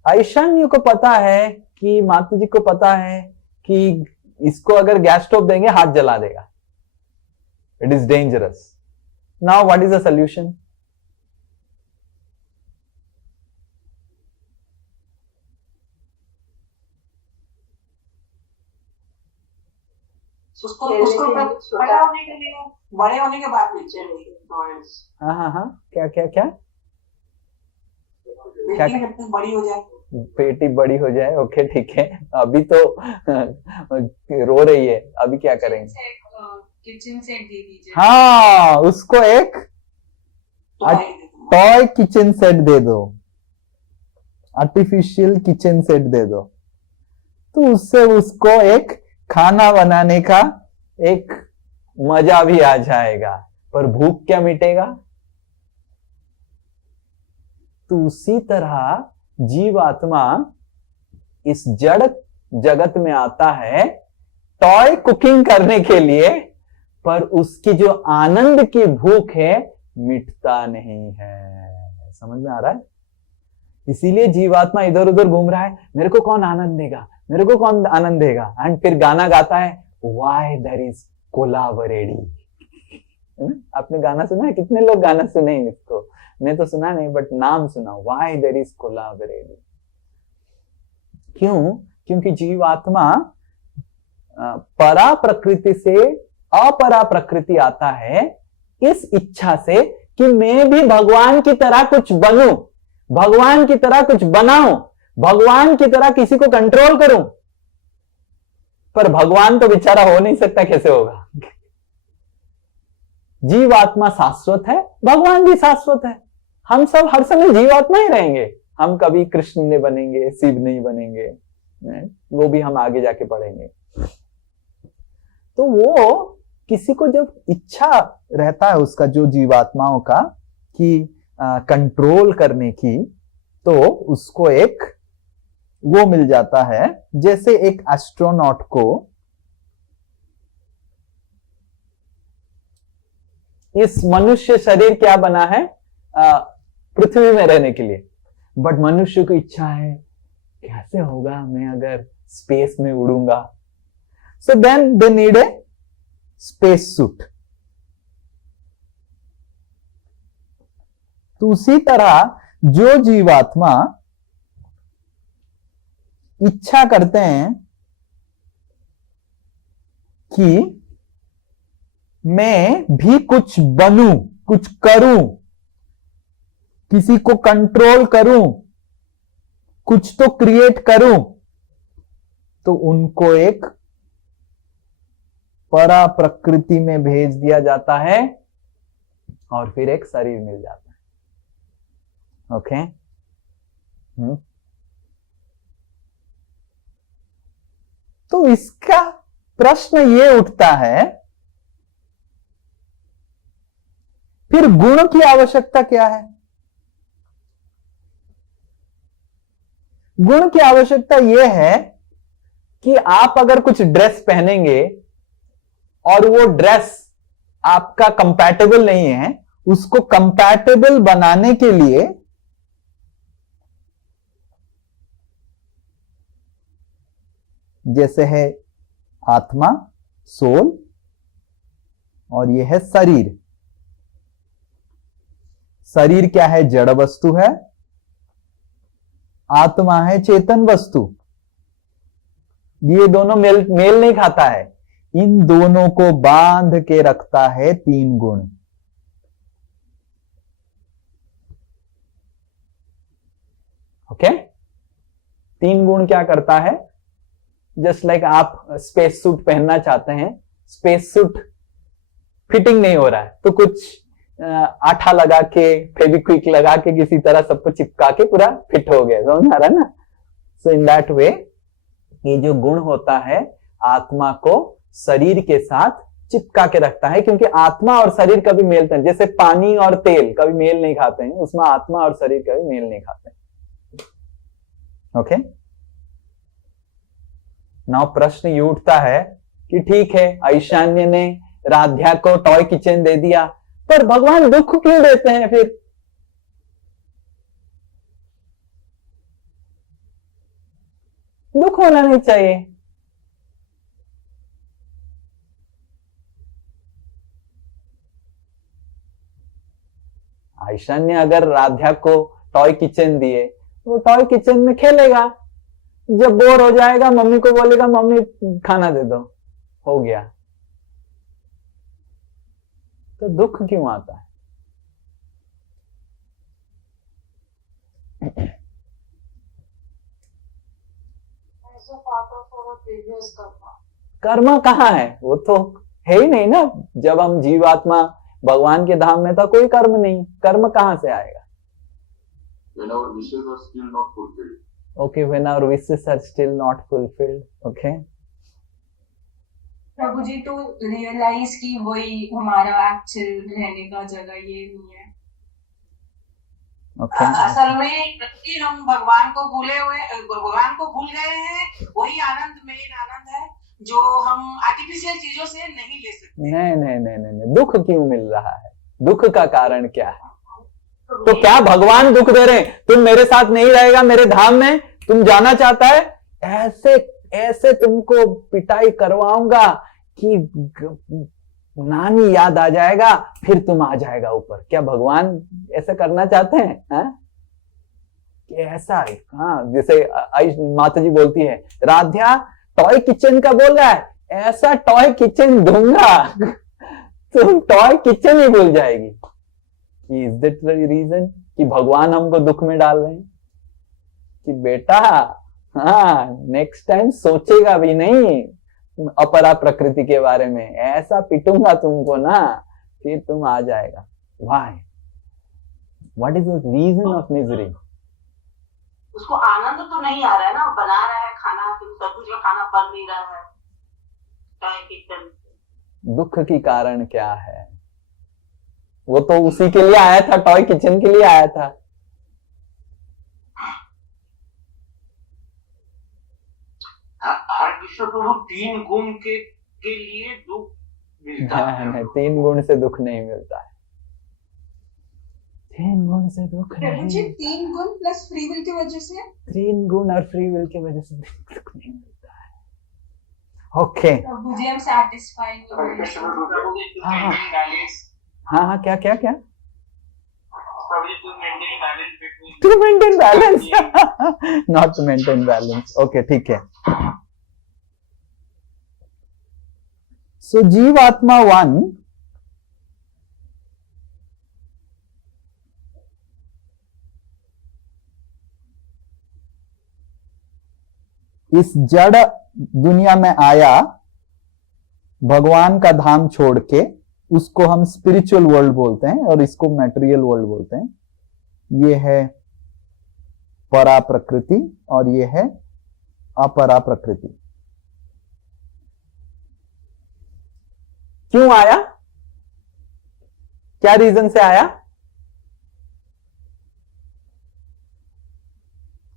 ऐशान्य को पता है कि माता जी को पता है कि इसको अगर गैस स्टोव देंगे हाथ जला देगा, it is dangerous. Now what is the solution? उसको उसको बड़े होने के बाद में चाहिए। हाँ हाँ हाँ, क्या क्या क्या? बेटी जब तक बड़ी हो जाए, बेटी बड़ी हो जाए, ओके ठीक है। अभी तो रो रही है, अभी क्या करेंगे? किचन सेट दे दीजिए। हाँ, उसको एक टॉय किचन सेट दे दो, आर्टिफिशियल किचन सेट दे दो, तो उससे उसको एक खाना बनाने का एक मजा भी आ जाएगा, पर भूख क्या मिटेगा? तो उसी तरह जीवात्मा इस जड़ जगत में आता है टॉय कुकिंग करने के लिए, पर उसकी जो आनंद की भूख है मिटता नहीं है। समझ में आ रहा है? इसीलिए जीवात्मा इधर उधर घूम रहा है, मेरे को कौन आनंद देगा, मेरे को कौन आनंद देगा, एंड फिर गाना गाता है, वाई देयर इज कोलाबरेडी। आपने गाना सुना है? कितने लोग गाना सुने इसको? मैं तो सुना नहीं, बट नाम सुना, वाई देयर इज कोलाबरेडी। क्यों? क्योंकि जीवात्मा परा प्रकृति से अपरा प्रकृति आता है इस इच्छा से कि मैं भी भगवान की तरह कुछ बनूं, भगवान की तरह कुछ बनाऊं, भगवान की तरह किसी को कंट्रोल करूं। पर भगवान तो बेचारा हो नहीं सकता, कैसे होगा? जीवात्मा शाश्वत है, भगवान भी शाश्वत है। हम सब हर समय जीवात्मा ही रहेंगे, हम कभी कृष्ण नहीं बनेंगे, शिव नहीं बनेंगे, वो भी हम आगे जाके पढ़ेंगे। तो वो किसी को जब इच्छा रहता है उसका, जो जीवात्माओं का, कि कंट्रोल करने की, तो उसको एक वो मिल जाता है। जैसे एक एस्ट्रोनॉट को इस मनुष्य शरीर क्या बना है पृथ्वी में रहने के लिए, बट मनुष्य की इच्छा है कैसे होगा मैं अगर स्पेस में उड़ूंगा, so then they need a space suit. तो उसी तरह जो जीवात्मा इच्छा करते हैं कि मैं भी कुछ बनूं, कुछ करूं, किसी को कंट्रोल करूं, कुछ तो क्रिएट करूं, तो उनको एक परा प्रकृति में भेज दिया जाता है और फिर एक शरीर मिल जाता है। ओके? तो इसका प्रश्न ये उठता है, फिर गुण की आवश्यकता क्या है? गुण की आवश्यकता यह है कि आप अगर कुछ ड्रेस पहनेंगे और वो ड्रेस आपका कंपैटिबल नहीं है, उसको कंपैटिबल बनाने के लिए जैसे है आत्मा, सोल, और यह है शरीर। शरीर क्या है? जड़ वस्तु है। आत्मा है चेतन वस्तु। ये दोनों मेल नहीं खाता है। इन दोनों को बांध के रखता है तीन गुण। ओके? तीन गुण क्या करता है? जस्ट लाइक आप स्पेस सूट पहनना चाहते हैं, स्पेस सूट फिटिंग नहीं हो रहा है, तो कुछ आठा लगा के, फेविक्विक लगा के किसी तरह सबको चिपका के पूरा फिट हो गया। समझ आ रहा है ना? सो इन दैट वे ये जो गुण होता है आत्मा को शरीर के साथ चिपका के रखता है, क्योंकि आत्मा और शरीर कभी मेलते हैं। जैसे पानी और तेल कभी मेल नहीं खाते हैं, उसमें आत्मा और शरीर कभी मेल नहीं खाते हैं। ओके? नाउ प्रश्न ये उठता है कि ठीक है, ईशान्य ने राध्या को टॉय किचन दे दिया, पर भगवान दुख क्यों देते हैं फिर? दुख होना नहीं चाहिए। ईशान्य अगर राध्या को टॉय किचन दिए, वो टॉय किचन में खेलेगा, जब बोर हो जाएगा मम्मी को बोलेगा मम्मी खाना दे दो, हो गया। तो दुख क्यों आता है? कर्म कहाँ है? वो तो है ही नहीं ना। जब हम जीवात्मा भगवान के धाम में था, कोई कर्म नहीं। कर्म कहां से आएगा? When our wishes are still not fulfilled. Okay, when our wishes are still not fulfilled. Okay. प्रभु जी, तो रियलाइज की वही हमारा एक्चुअल रहने का जगह ये नहीं है। Okay. असल में कि हम भगवान को भूल गए हैं। वही आनंद मेन आनंद है जो हम आर्टिफिशियल चीजों से नहीं ले सकते। नहीं। दुख क्यों मिल रहा है? दुख का कारण क्या है? तो क्या भगवान दुख दे रहे हैं? तुम मेरे साथ नहीं रहेगा मेरे धाम में, तुम जाना चाहता है, ऐसे ऐसे तुमको पिटाई करवाऊंगा कि नानी याद आ जाएगा, फिर तुम आ जाएगा ऊपर। क्या भगवान ऐसा करना चाहते हैं? कि ऐसा है? हाँ, जैसे माता जी बोलती है, राध्या टॉय किचन का बोल रहा है, ऐसा टॉय किचन दूंगा तुम टॉय किचन ही भूल जाएगी। इज दैट द रीजन कि भगवान हमको दुख में डाल रहे हैं? कि बेटा हाँ, नेक्स्ट टाइम सोचेगा भी नहीं अपरा प्रकृति के बारे में, ऐसा पिटूंगा तुमको ना, फिर तुम आ जाएगा। Why? What is the reason of misery? उसको आनंद तो नहीं आ रहा है ना, बना रहा है खाना, सब कुछ का खाना बन नहीं रहा है। दुख की कारण क्या है? वो तो उसी के लिए आया था, टॉय किचन के लिए आया था। कृष्ण प्रभु तीन गुण के लिए दुख मिलता है। नहीं, तीन गुण से दुख नहीं मिलता है। तीन गुण से दुख नहीं। तीन गुण प्लस फ्री विल की वजह से, तीन गुण और फ्री विल की वजह से दुख नहीं मिलता है। ओके। प्रभु जी, हम सैटिस्फाइड हाँ, क्या to maintain balance, not to maintain balance. Okay, ठीक है। सो जीवात्मा 1 इस जड़ दुनिया में आया, भगवान का धाम छोड़ के। उसको हम स्पिरिचुअल वर्ल्ड बोलते हैं और इसको मैटेरियल वर्ल्ड बोलते हैं। ये है परा प्रकृति और ये है अपरा प्रकृति। क्यों आया? क्या रीजन से आया?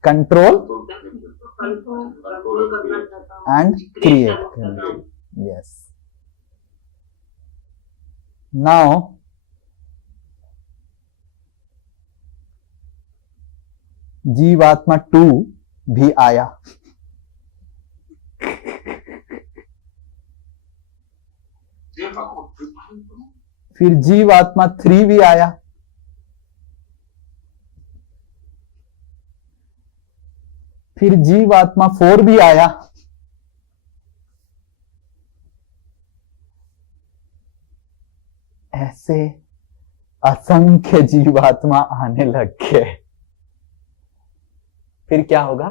Control and create. Yes. Now जीवात्मा 2 भी आया. फिर जीवात्मा 3 भी आया. फिर जीवात्मा 4 भी आया. ऐसे असंख्य जीवात्मा आने लग गए. फिर क्या होगा?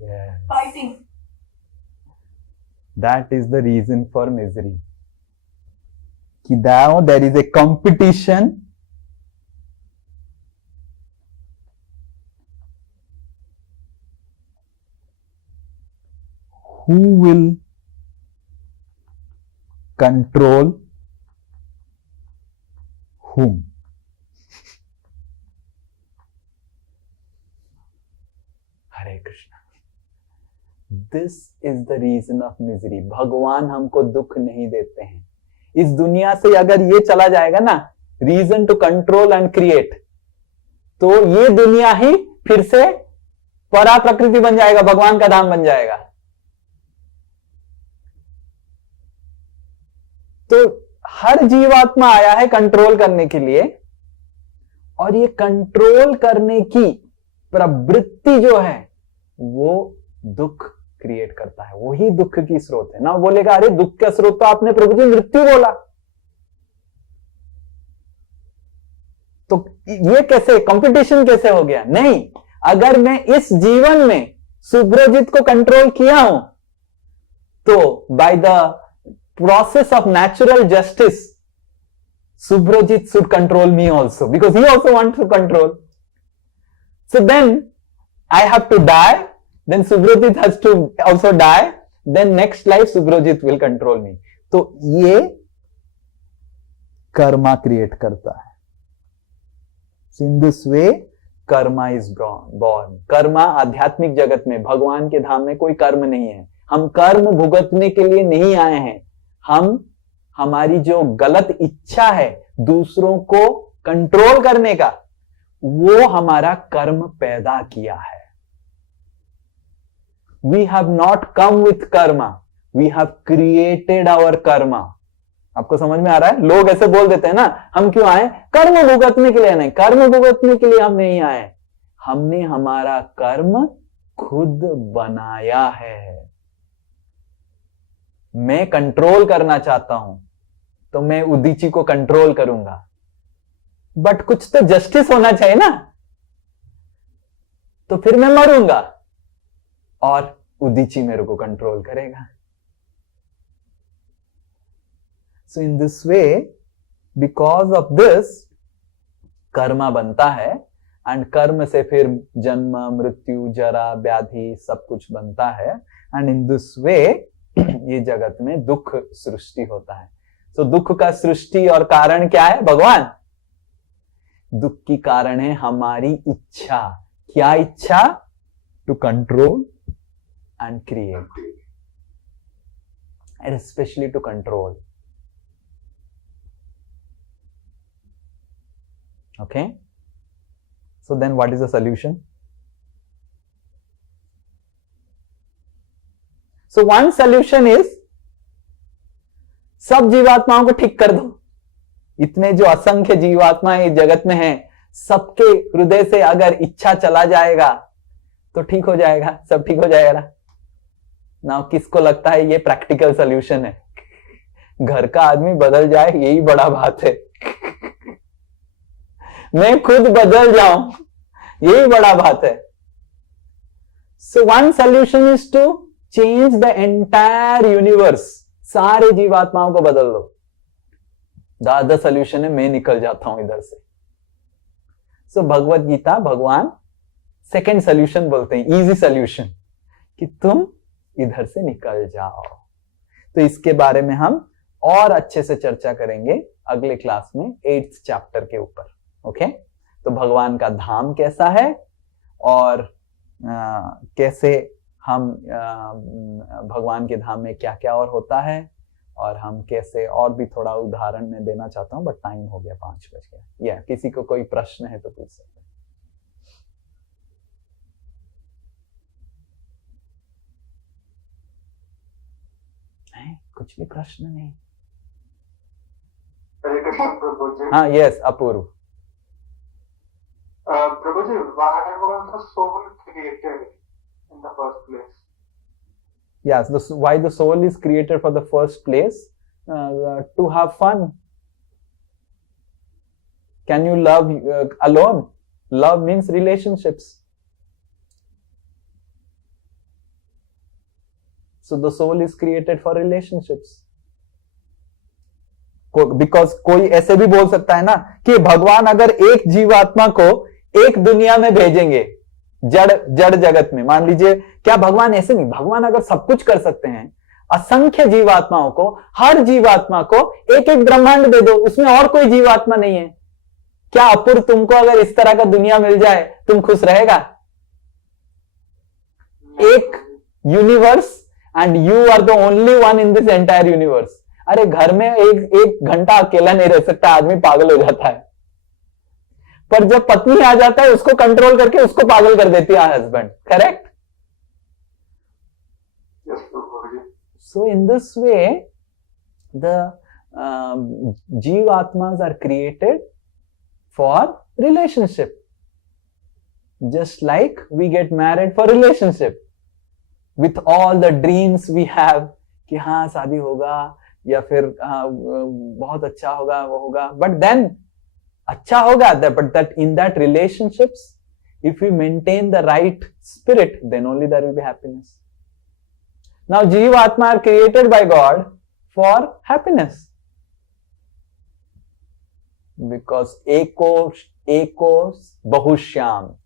Yes. Fighting. That is the reason for misery. कि now there is a competition who will control whom. Hare Krishna. This is the reason of misery. भगवान हमको दुख नहीं देते हैं. इस दुनिया से अगर ये चला जाएगा ना, reason to control and create, तो ये दुनिया ही फिर से परा प्रकृति बन जाएगा, भगवान का धाम बन जाएगा. तो हर जीवात्मा आया है कंट्रोल करने के लिए, और ये कंट्रोल करने की प्रवृत्ति जो है वो दुख क्रिएट करता है. वही दुख की स्रोत है ना. बोलेगा अरे दुख का स्रोत तो आपने प्रभु जी मृत्यु बोला, तो ये कैसे कंपटीशन कैसे हो गया? नहीं, अगर मैं इस जीवन में सुब्रजित को कंट्रोल किया हूं, तो by the process of natural justice Subrajit should control me also, because he also want to control. So then I have to die, then Subrojit has to also die, then next life Subrojit will control me. तो ये Karma create करता है. In this way Karma is born. Karma आध्यात्मिक जगत में, भगवान के धाम में कोई कर्म नहीं है. हम कर्म भुगतने के लिए नहीं आए हैं. हम हमारी जो गलत इच्छा है दूसरों को कंट्रोल करने का, वो हमारा कर्म पैदा किया है. We have not come with karma, we have created our karma. आपको समझ में आ रहा है? लोग ऐसे बोल देते हैं ना, हम क्यों आए? कर्म भुगतने के लिए. नहीं, कर्म भुगतने के लिए हम नहीं आए. हमने हमारा कर्म खुद बनाया है. मैं कंट्रोल करना चाहता हूं तो मैं उदीची को कंट्रोल करूंगा, बट कुछ तो जस्टिस होना चाहिए ना. तो फिर मैं मरूंगा और उदीची मेरे को कंट्रोल करेगा. So in this way, because of this karma बनता है, एंड कर्म से फिर जन्म, मृत्यु, जरा, व्याधि सब कुछ बनता है. एंड इन दिस वे ये जगत में दुख सृष्टि होता है. तो दुख का सृष्टि और कारण क्या है? भगवान. दुख की कारण है हमारी इच्छा. क्या इच्छा? To control and create, and especially to control. Okay, so then what is the solution? So one solution is, सब जीवात्माओं को ठीक कर दो. इतने जो असंख्य जीवात्माएं इस जगत में हैं, सबके हृदय से अगर इच्छा चला जाएगा तो ठीक हो जाएगा, सब ठीक हो जाएगा. ना किसको लगता है ये प्रैक्टिकल सॉल्यूशन है? घर का आदमी बदल जाए यही बड़ा बात है. मैं खुद बदल जाऊं यही बड़ा बात है. So one solution is to change the entire universe. सारे जीवात्माओं को बदल दो. द अदर सॉल्यूशन है मैं निकल जाता हूं इधर से. सो भगवत गीता भगवान सेकेंड सॉल्यूशन बोलते हैं, इजी सॉल्यूशन, कि तुम इधर से निकल जाओ. तो इसके बारे में हम और अच्छे से चर्चा करेंगे अगले क्लास में 8th चैप्टर के ऊपर। ओके, तो भगवान का धाम कैसा है और कैसे हम भगवान के धाम में क्या क्या और होता है, और हम कैसे, और भी थोड़ा उदाहरण मैं देना चाहता हूं, बट टाइम हो गया, 5 बज गया। या किसी को कोई प्रश्न है तो पूछ सकते हैं। कुछ भी प्रश्न नहीं? हरे कृष्ण प्रभु जी। हाँ, yes Apurva. Prabhu ji, why was the soul created in the first place? Yes, why the soul is created for the first place? To have fun. Can you love alone? Love means relationships. So the soul is created for relationships. Because कोई ऐसे भी बोल सकता है ना कि भगवान अगर एक जीवात्मा को एक दुनिया में भेजेंगे, जड़ जगत में, मान लीजिए, क्या भगवान ऐसे नहीं, भगवान अगर सब कुछ कर सकते हैं, असंख्य जीवात्माओं को, हर जीवात्मा को एक एक ब्रह्मांड दे दो, उसमें और कोई जीवात्मा नहीं है, क्या अपूर्व तुमको अगर इस तरह का दुनिया मिल जाए तुम खुश रहेगा? एक universe and you are the only one in this entire universe. अरे घर में एक घंटा अकेला नहीं रह सकता, आदमी पागल हो जाता है, पर जब पत्नी आ जाता है उसको कंट्रोल करके उसको पागल कर देती है husband. Correct? So in this way, the Jeevatmas are created for relationship. Just like we get married for relationship. With all the dreams we have, कि हाँ शादी होगा या फिर बहुत अच्छा होगा, वो होगा, but then अच्छा होगा, but that in that relationships, if we maintain the right spirit, then only there will be happiness. Now, Jeevatma are created by God for happiness. Because Eko Bahushyam,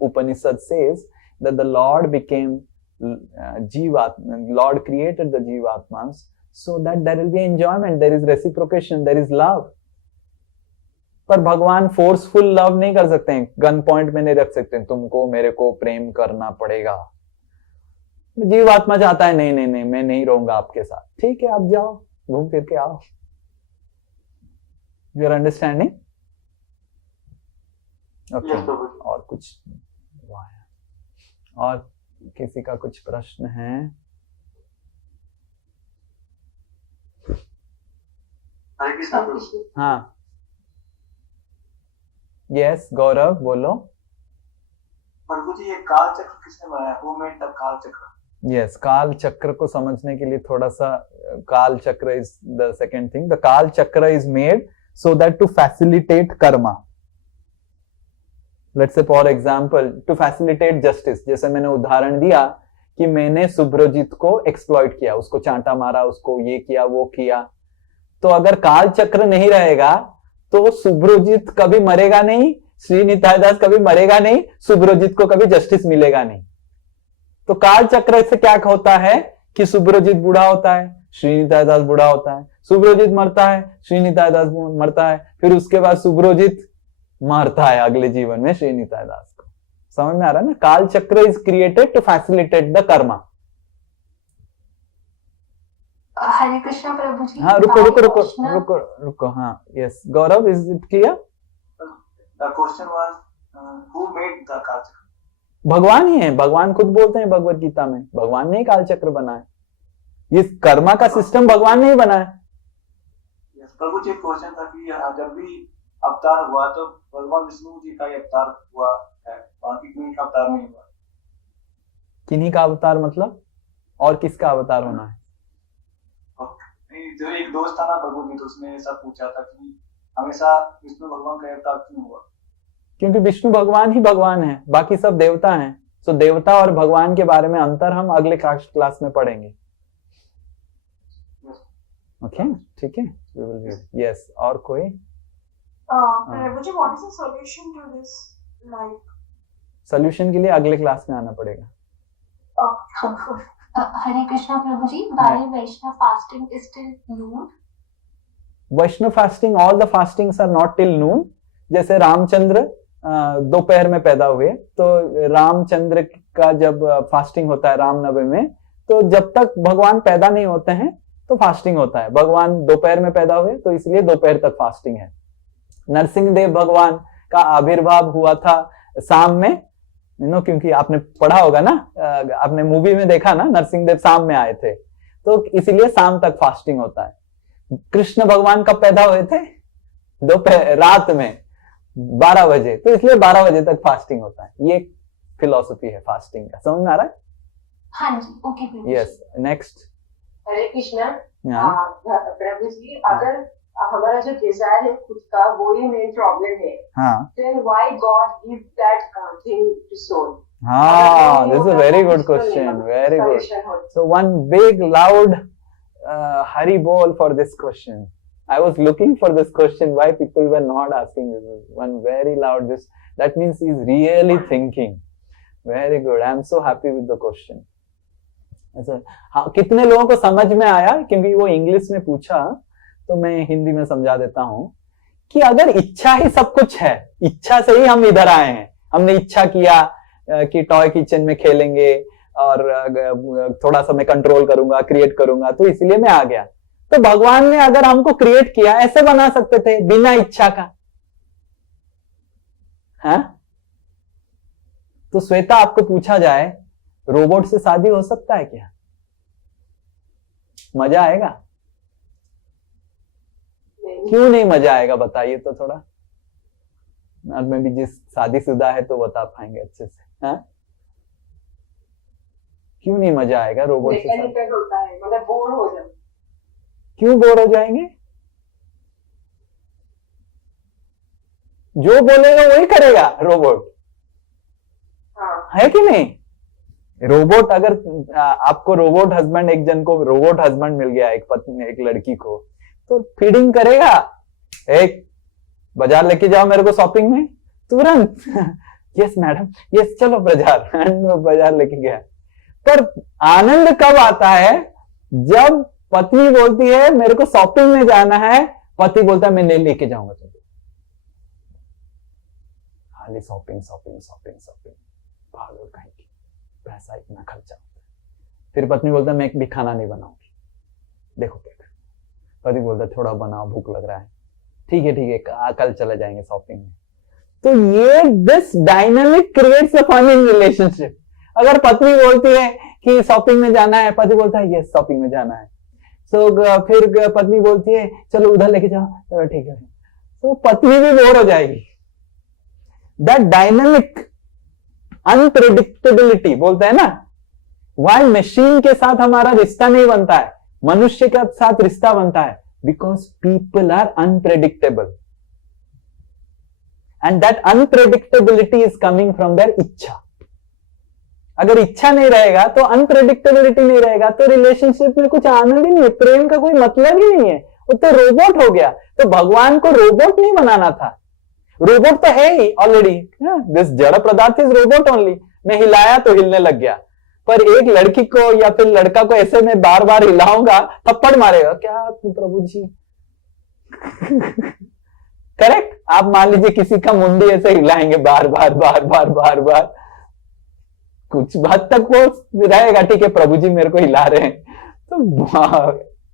Upanishad says that the Lord became Jeevatma, Lord created the Jeevatmas so that there will be enjoyment, there is reciprocation, there is love. पर भगवान forceful love नहीं कर सकते हैं, gun point में नहीं रख सकते, तुमको मेरे को प्रेम करना पड़ेगा। जीवात्मा चाहता है नहीं नहीं नहीं, मैं नहीं रहूंगा आपके साथ, ठीक है आप जाओ, घूम फिर के आओ। You are understanding? ओके, और कुछ और किसी का कुछ प्रश्न है? हाँ, यस गौरव बोलो। प्रभु जी, ये काल चक्र किसने बनाया? हु मेड द काल चक्र? यस, काल चक्र को समझने के लिए थोड़ा सा, काल चक्र is the second thing. The काल चक्र is made so that to facilitate karma. Let's say for example to facilitate justice. जैसे मैंने उदाहरण दिया कि मैंने सुब्रजीत को एक्सप्लॉइट किया, उसको चांटा मारा, उसको ये किया वो किया, तो अगर काल चक्र नहीं रहेगा तो सुब्रजीत कभी मरेगा नहीं, श्री निताय दास कभी मरेगा नहीं, सुब्रजीत को कभी जस्टिस मिलेगा नहीं। तो काल चक्र से क्या होता है कि सुब्रजीत बूढ़ा होता है, श्री निताय दास बूढ़ा होता है, सुब्रजीत मरता है, श्री निताय दास मरता है, फिर उसके बाद सुब्रजीत मरता है अगले जीवन में श्री निताय दास को। समझ में आ रहा है ना? काल चक्र is created to facilitate the karma. Hare Krishna प्रभु जी। हाँ, रुको। हाँ, yes Gaurav, is it clear? The question was who made the काल चक्र? भगवान ही है, भगवान खुद बोलते हैं भगवत गीता में, भगवान ने ही काल चक्र बनाया। ये कर्मा का सिस्टम भगवान ने ही बनाया। यस प्रभु जी, क्वेश्चन था कि जब भी अवतार हुआ तो भगवान विष्णु जी का ही अवतार हुआ है, बाकी किन्हीं का अवतार नहीं हुआ। किन्हीं का अवतार मतलब? और किसका अवतार होना है? जो एक दोस्त था ना प्रभु जी, तो उसने ऐसा पूछा था कि हमेशा विष्णु भगवान का अवतार क्यों हुआ? क्योंकि विष्णु भगवान ही भगवान है, बाकी सब देवता हैं। तो देवता और भगवान के बारे में अंतर हम अगले क्लास में पढ़ेंगे। ओके, ठीक है, यस। और कोई? प्रभु जी, what is the solution to this? Like solution के लिए अगले क्लास में आना पड़ेगा। हरे कृष्णा प्रभु जी, why Vaishnav fasting is still used? Vaishnav fasting, all the fastings are not till noon. जैसे रामचंद्र दोपहर में पैदा हुए, तो रामचंद्र का जब फास्टिंग होता है रामनवमी में, तो जब तक भगवान पैदा नहीं होते हैं तो फास्टिंग होता है। भगवान दोपहर में पैदा हुए तो इसलिए दोपहर तक फास्टिंग है। नरसिंह देव भगवान का आविर्भाव हुआ था शाम में, क्योंकि आपने पढ़ा होगा ना, आपने मूवी में देखा ना, नरसिंह देव शाम में आए थे, तो इसीलिए शाम तक फास्टिंग होता है। कृष्ण भगवान कब पैदा हुए थे? दोपहर, रात में 12 बजे, तो इसलिए 12 बजे तक फास्टिंग होता है। ये फिलॉसफी है फास्टिंग का, समझ में आ रहा है? हाँ जी, okay. Yes, next. Hare Krishna. प्रभु जी, अगर हमारा जो डिजायर है खुद का, वो ही मेन प्रॉब्लम है, हाँ, then why God give that thing to soul? हाँ, this is a very good question, very good. So one big loud Hari Bol for this question. I was looking for this question, why people were not asking this. One very loud this. That means he's really thinking. Very good. I am so happy with the question. अच्छा, हाँ, कितने लोगों को समझ में आया? क्योंकि वो इंग्लिश में पूछा तो मैं हिंदी में समझा देता हूं कि अगर इच्छा ही सब कुछ है, इच्छा से ही हम इधर आए हैं, हमने इच्छा किया कि टॉय किचन में खेलेंगे और थोड़ा सा मैं कंट्रोल करूंगा, क्रिएट करूंगा, तो इसलिए मैं आ गया। तो भगवान ने अगर हमको क्रिएट किया, ऐसे बना सकते थे बिना इच्छा का, हाँ? तो श्वेता, आपको पूछा जाए रोबोट से शादी हो सकता है क्या? मजा आएगा? क्यों नहीं मजा आएगा, बताइए तो थोड़ा। और मैं भी जिस शादीशुदा है तो बता पाएंगे अच्छे से, हाँ? क्यों नहीं मजा आएगा रोबोट से शादी? होता है, मतलब बोर हो जाए। क्यों बोर हो जाएंगे? जो बोलेगा वही करेगा रोबोट, हाँ। है कि नहीं? रोबोट, अगर आपको रोबोट हस्बैंड, एक जन को रोबोट हस्बैंड मिल गया, एक पत्नी, एक लड़की को, तो फीडिंग करेगा, एक बाजार लेके जाओ मेरे को शॉपिंग में, तुरंत यस मैडम, यस चलो बाजार लेके गया। पर आनंद कब आता है? जब पत्नी बोलती है मेरे को शॉपिंग में जाना है, पति बोलता है मैं नहीं लेके जाऊंगा तुमको, खाली शॉपिंग शॉपिंग शॉपिंग शॉपिंग, भागो कहीं की, पैसा इतना खर्चा होता है। फिर पत्नी बोलता है मैं भी खाना नहीं बनाऊंगी, देखो क्या। पति बोलता है थोड़ा बनाओ, भूख लग रहा है, ठीक है कल चले जाएंगे शॉपिंग में। तो ये this dynamic creates a fun in relationship. अगर पत्नी बोलती है कि शॉपिंग में जाना है, पति बोलता है यस शॉपिंग में जाना है, तो फिर पत्नी बोलती है चलो उधर लेके जाओ, चलो ठीक है, तो पत्नी भी बोर हो जाएगी। दैट डायनामिक अनप्रेडिक्टेबिलिटी बोलते हैं ना, वाई मशीन के साथ हमारा रिश्ता नहीं बनता है, मनुष्य के साथ रिश्ता बनता है, because people are unpredictable and that unpredictability is coming from their इच्छा। अगर इच्छा नहीं रहेगा तो अनप्रेडिक्टेबिलिटी नहीं रहेगा, तो रिलेशनशिप में कुछ आनंद ही नहीं है, प्रेम का कोई मतलब ही नहीं है, वो तो रोबोट हो गया। तो भगवान को रोबोट नहीं बनाना था, रोबोट तो है ही ऑलरेडी, दिस जड़ पदार्थ इज रोबोट ओनली। मैं हिलाया तो हिलने लग गया, पर एक लड़की को या फिर लड़का को ऐसे में बार बार हिलाऊंगा, थप्पड़ मारेगा क्या प्रभु जी? करेक्ट? आप मान लीजिए किसी का मुंडी ऐसे हिलाएंगे बार बार बार बार बार बार, कुछ हद तक वो रहेगा, ठीक है प्रभु जी मेरे को हिला रहे हैं, तो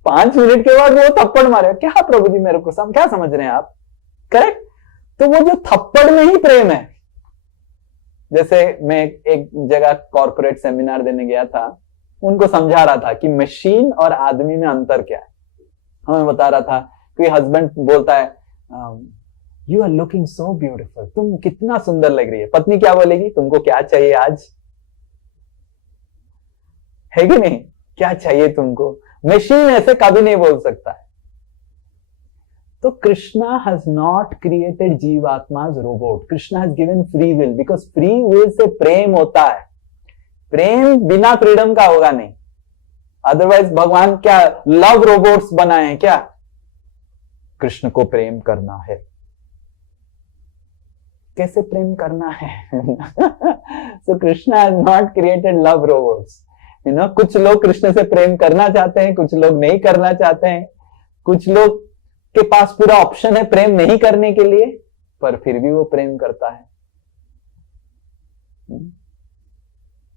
5 मिनट के बाद वो थप्पड़ मारेगा, क्या प्रभु जी मेरे को क्या समझ रहे हैं आप? करेक्ट? तो वो जो थप्पड़ में ही प्रेम है। जैसे मैं एक जगह कॉर्पोरेट सेमिनार देने गया था, उनको समझा रहा था कि मशीन और आदमी में अंतर क्या है। हमें बता रहा था कि हस्बैंड बोलता है you are looking so beautiful, तुम कितना सुंदर लग रही है। पत्नी क्या बोलेगी? तुमको क्या चाहिए आज? है कि नहीं? क्या चाहिए तुमको? मशीन ऐसे कभी नहीं बोल सकता है। तो कृष्णा हैज नॉट क्रिएटेड जीवात्माज robot, Krishna has given free will, because free will से प्रेम होता है। प्रेम बिना फ्रीडम का होगा नहीं। अदरवाइज भगवान क्या लव रोबोट्स बनाए हैं क्या? कृष्ण को प्रेम करना है, कैसे प्रेम करना है? So Krishna has not created love robots. कुछ लोग कृष्ण से प्रेम करना चाहते हैं, कुछ लोग नहीं करना चाहते हैं, कुछ लोग के पास पूरा ऑप्शन है प्रेम नहीं करने के लिए, पर फिर भी वो प्रेम करता है।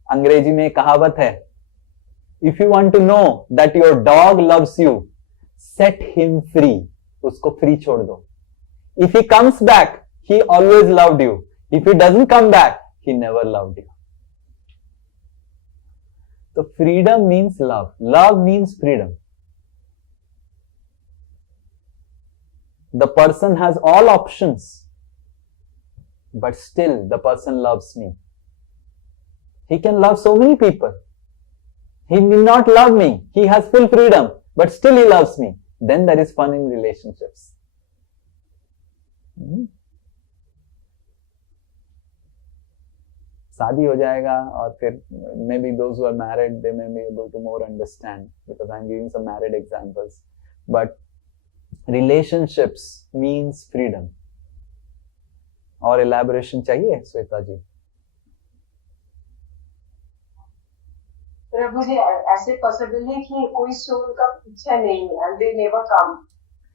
अंग्रेजी में कहावत है, if you want to know that your dog loves you, set him free, उसको फ्री छोड़ दो। If he comes back, he always loved you, if he doesn't come back, he never loved you. तो freedom means love, love means freedom. The person has all options, but still the person loves me. He can love so many people. He will not love me. He has full freedom, but still he loves me. Then there is fun in relationships. शादी हो जाएगा और फिर maybe those who are married, they may be able to more understand because I'm giving some married examples. But relationships means freedom. और elaboration चाहिए श्वेता जी? प्रभु जी, ऐसे possible है कि कोई सोल का इच्छा नहीं है and they never come.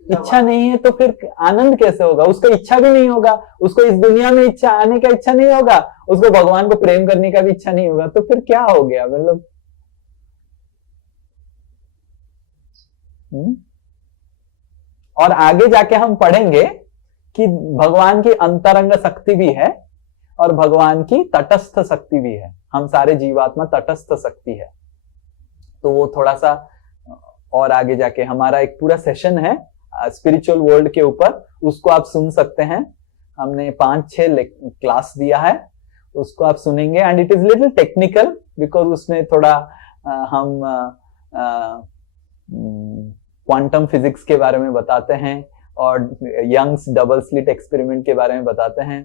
इच्छा नहीं है तो फिर आनंद कैसे होगा? उसका इच्छा भी नहीं होगा, उसको इस दुनिया में इच्छा आने का इच्छा नहीं होगा, उसको भगवान को प्रेम करने का भी इच्छा नहीं होगा, तो फिर क्या हो गया? मतलब और आगे जाके हम पढ़ेंगे कि भगवान की अंतरंग शक्ति भी है और भगवान की तटस्थ शक्ति भी है। हम सारे जीवात्मा तटस्थ शक्ति है। तो वो थोड़ा सा और आगे जाके हमारा एक पूरा सेशन है स्पिरिचुअल वर्ल्ड के ऊपर, उसको आप सुन सकते हैं। हमने 5-6 क्लास दिया है, उसको आप सुनेंगे and it is little technical because उसमें थोड़ा हम क्वांटम फिजिक्स के बारे में बताते हैं और यंग्स डबल स्लिट एक्सपेरिमेंट के बारे में बताते हैं।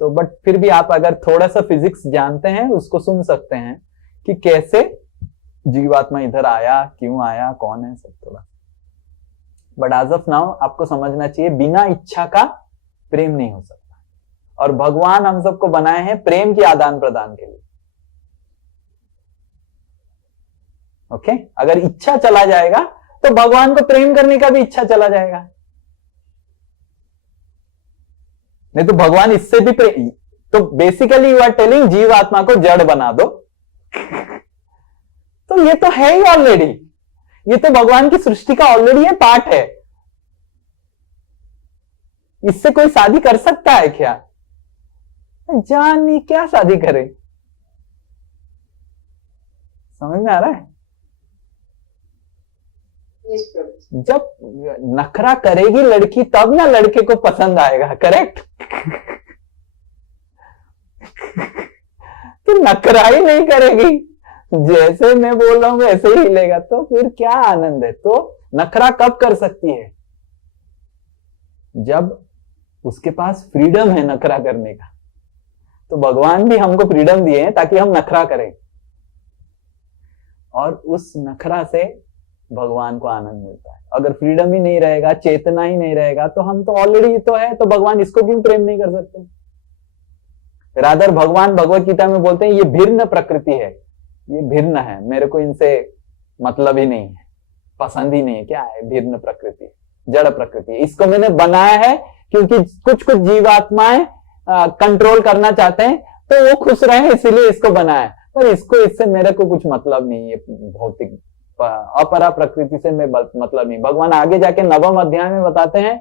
तो बट फिर भी आप अगर थोड़ा सा फिजिक्स जानते हैं उसको सुन सकते हैं कि कैसे जीवात्मा इधर आया, क्यों आया, कौन है, सब थोड़ा। बट एज ऑफ नाउ आपको समझना चाहिए बिना इच्छा का प्रेम नहीं हो सकता और भगवान हम सबको बनाए हैं प्रेम के आदान प्रदान के लिए। ओके अगर इच्छा चला जाएगा तो भगवान को प्रेम करने का भी इच्छा चला जाएगा। नहीं तो भगवान इससे भी प्रेम, तो बेसिकली यू आर टेलिंग जीव आत्मा को जड़ बना दो। तो ये तो है ही ऑलरेडी, ये तो भगवान की सृष्टि का ऑलरेडी ये पार्ट है। इससे कोई शादी कर सकता है क्या? जानी क्या शादी करे? समझ में आ रहा है? जब नखरा करेगी लड़की तब ना लड़के को पसंद आएगा, करेक्ट? तो नखरा ही नहीं करेगी, जैसे मैं बोल रहा हूं वैसे ही हिलेगा, तो फिर क्या आनंद है? तो नखरा कब कर सकती है? जब उसके पास फ्रीडम है नखरा करने का। तो भगवान भी हमको फ्रीडम दिए हैं ताकि हम नखरा करें और उस नखरा से भगवान को आनंद मिलता है। अगर फ्रीडम ही नहीं रहेगा, चेतना ही नहीं रहेगा, तो हम तो ऑलरेडी तो है, तो भगवान इसको क्यों प्रेम नहीं कर सकते? रादर भगवान भगवत गीता में बोलते हैं ये भिन्न प्रकृति है, ये भिन्न है, मेरे को इनसे मतलब ही नहीं है, पसंद ही नहीं है। क्या है? भिन्न प्रकृति, जड़ प्रकृति। इसको मैंने बनाया है क्योंकि कुछ कुछ जीवात्माएं कंट्रोल करना चाहते हैं, तो वो खुश रहे इसीलिए इसको बनाया, पर इसको इससे मेरे को कुछ मतलब नहीं है, भौतिक अपरा प्रकृति से मैं मतलब नहीं। भगवान आगे जाके 9वें अध्याय में बताते हैं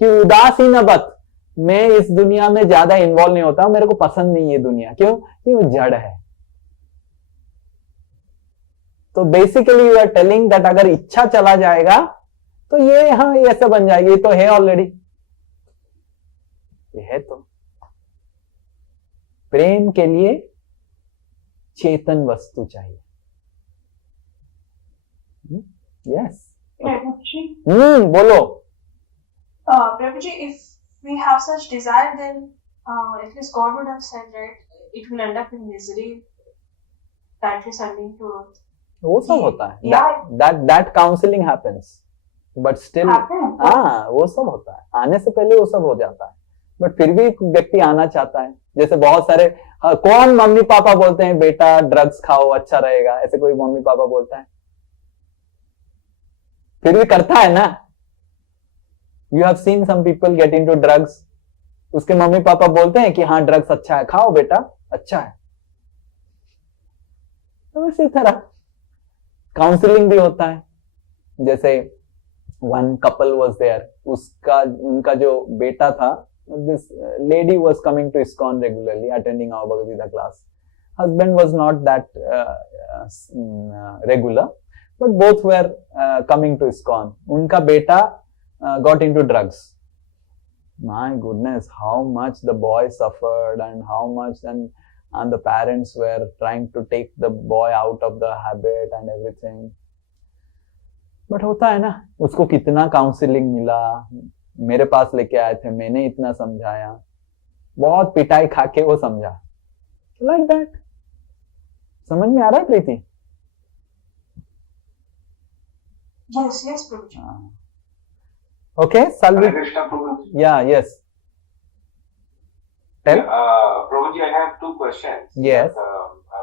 कि उदासीनवत, मैं इस दुनिया में ज्यादा इन्वॉल्व नहीं होता, मेरे को पसंद नहीं है दुनिया। क्यों? क्यों? जड़ है। तो basically you are telling that अगर इच्छा चला जाएगा तो ये हाँ ऐसा बन जाएगी, ये तो है ऑलरेडी, ये है। तो प्रेम के लिए चेतन वस्तु चाहिए। यस प्रभु जी, बोलो। प्रभु जी, if we have such desire, then at least God would have said, right, it will end up in misery that we sending to earth. वो सब होता है, that counseling happens, but still हाँ वो सब होता है, आने से पहले वो सब हो जाता है, बट फिर भी व्यक्ति आना चाहता है। जैसे बहुत सारे कौन मम्मी पापा बोलते हैं बेटा ड्रग्स खाओ अच्छा रहेगा, ऐसे कोई मम्मी पापा बोलता है? फिर भी करता है ना, You have seen some people get into drugs. उसके मम्मी पापा बोलते हैं कि हाँ ड्रग्स अच्छा है, खाओ बेटा अच्छा है। तो इसी तरह काउंसलिंग भी होता है। जैसे वन कपल वाज देयर, उनका जो बेटा था, this lady was coming to ISKCON regularly, attending our Bhagavad Gita class. Husband was not that regular, but both were coming to ISKCON. Unka beta got into drugs. My goodness, how much the boy suffered and how much and the parents were trying to take the boy out of the habit and everything. But होता है ना, उसको कितना counselling मिला, मेरे पास लेके आए थे, मैंने इतना समझाया, बहुत पिटाई खा के वो समझा। Like that. समझ में आ रहा है प्रीति? Yes, yes, Prabhuji. Okay, Salvi. Krishna Prabhuji. Yeah, yes. Tell. Prabhuji, I have two questions. Yes.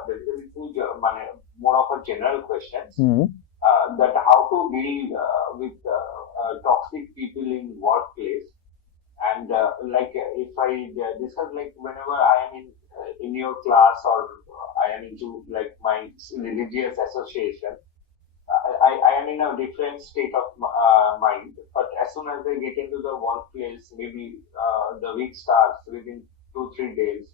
Basically, more of a general questions. Hmm. That how to deal with toxic people in workplace, and like if I discuss, like whenever I am in your class, or I am into like my religious association, I am in a different state of mind. But as soon as I get into the workplace, maybe the week starts within 2-3 days,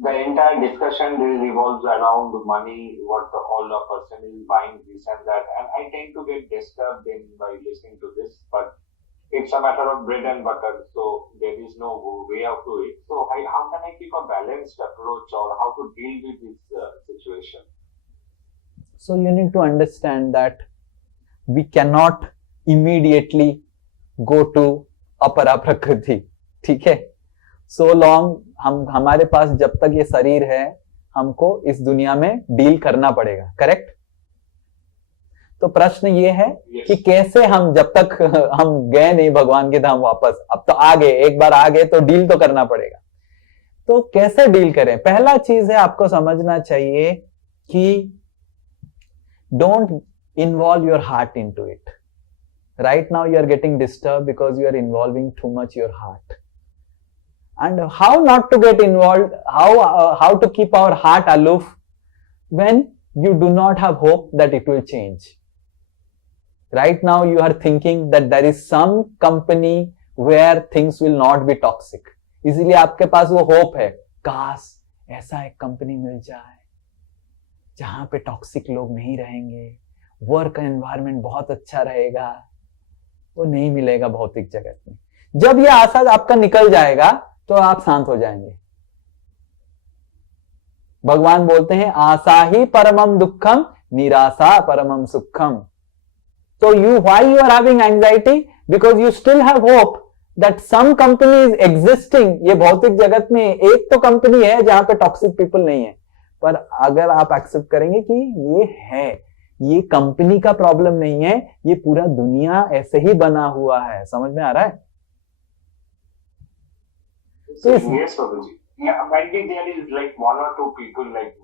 the entire discussion revolves around money, what all the person is buying, this and that, and I tend to get disturbed by listening to this. But it's a matter of bread and butter, so there is no way out to it. So how can I keep a balanced approach, or how to deal with this situation? So you need to understand that we cannot immediately go to अपरा प्रकृति, ठीक है? So long हमारे पास जब तक ये शरीर है, हमको इस दुनिया में डील करना पड़ेगा, करेक्ट? तो प्रश्न ये है कि कैसे हम, जब तक हम गए नहीं भगवान के धाम वापस, अब तो आ गए, एक बार आ गए तो डील तो करना पड़ेगा। तो कैसे डील करें? पहला चीज है, आपको समझना चाहिए कि don't involve your heart into it. Right now you are getting disturbed because you are involving too much your heart. And how not to get involved, how to keep our heart aloof when you do not have hope that it will change. Right now you are thinking that there is some company where things will not be toxic. इसलिए आपके पास वो hope है, काश ऐसा एक company मिल जाए जहां पे टॉक्सिक लोग नहीं रहेंगे, वर्क एनवायरनमेंट बहुत अच्छा रहेगा। वो नहीं मिलेगा भौतिक जगत में। जब ये आशा आपका निकल जाएगा तो आप शांत हो जाएंगे। भगवान बोलते हैं आशा ही परमम दुखम, निराशा परमम सुखम। तो why you are having anxiety? Because you still have hope that some company is existing. ये भौतिक जगत में एक तो कंपनी है जहां पे टॉक्सिक पीपल नहीं है, पर अगर आप एक्सेप्ट करेंगे कि ये है, ये कंपनी का प्रॉब्लम नहीं है, ये पूरा दुनिया ऐसे ही बना हुआ है। समझ में आ रहा है? So yes, Prabhuji. Yeah, maybe there is like 1 or 2 people like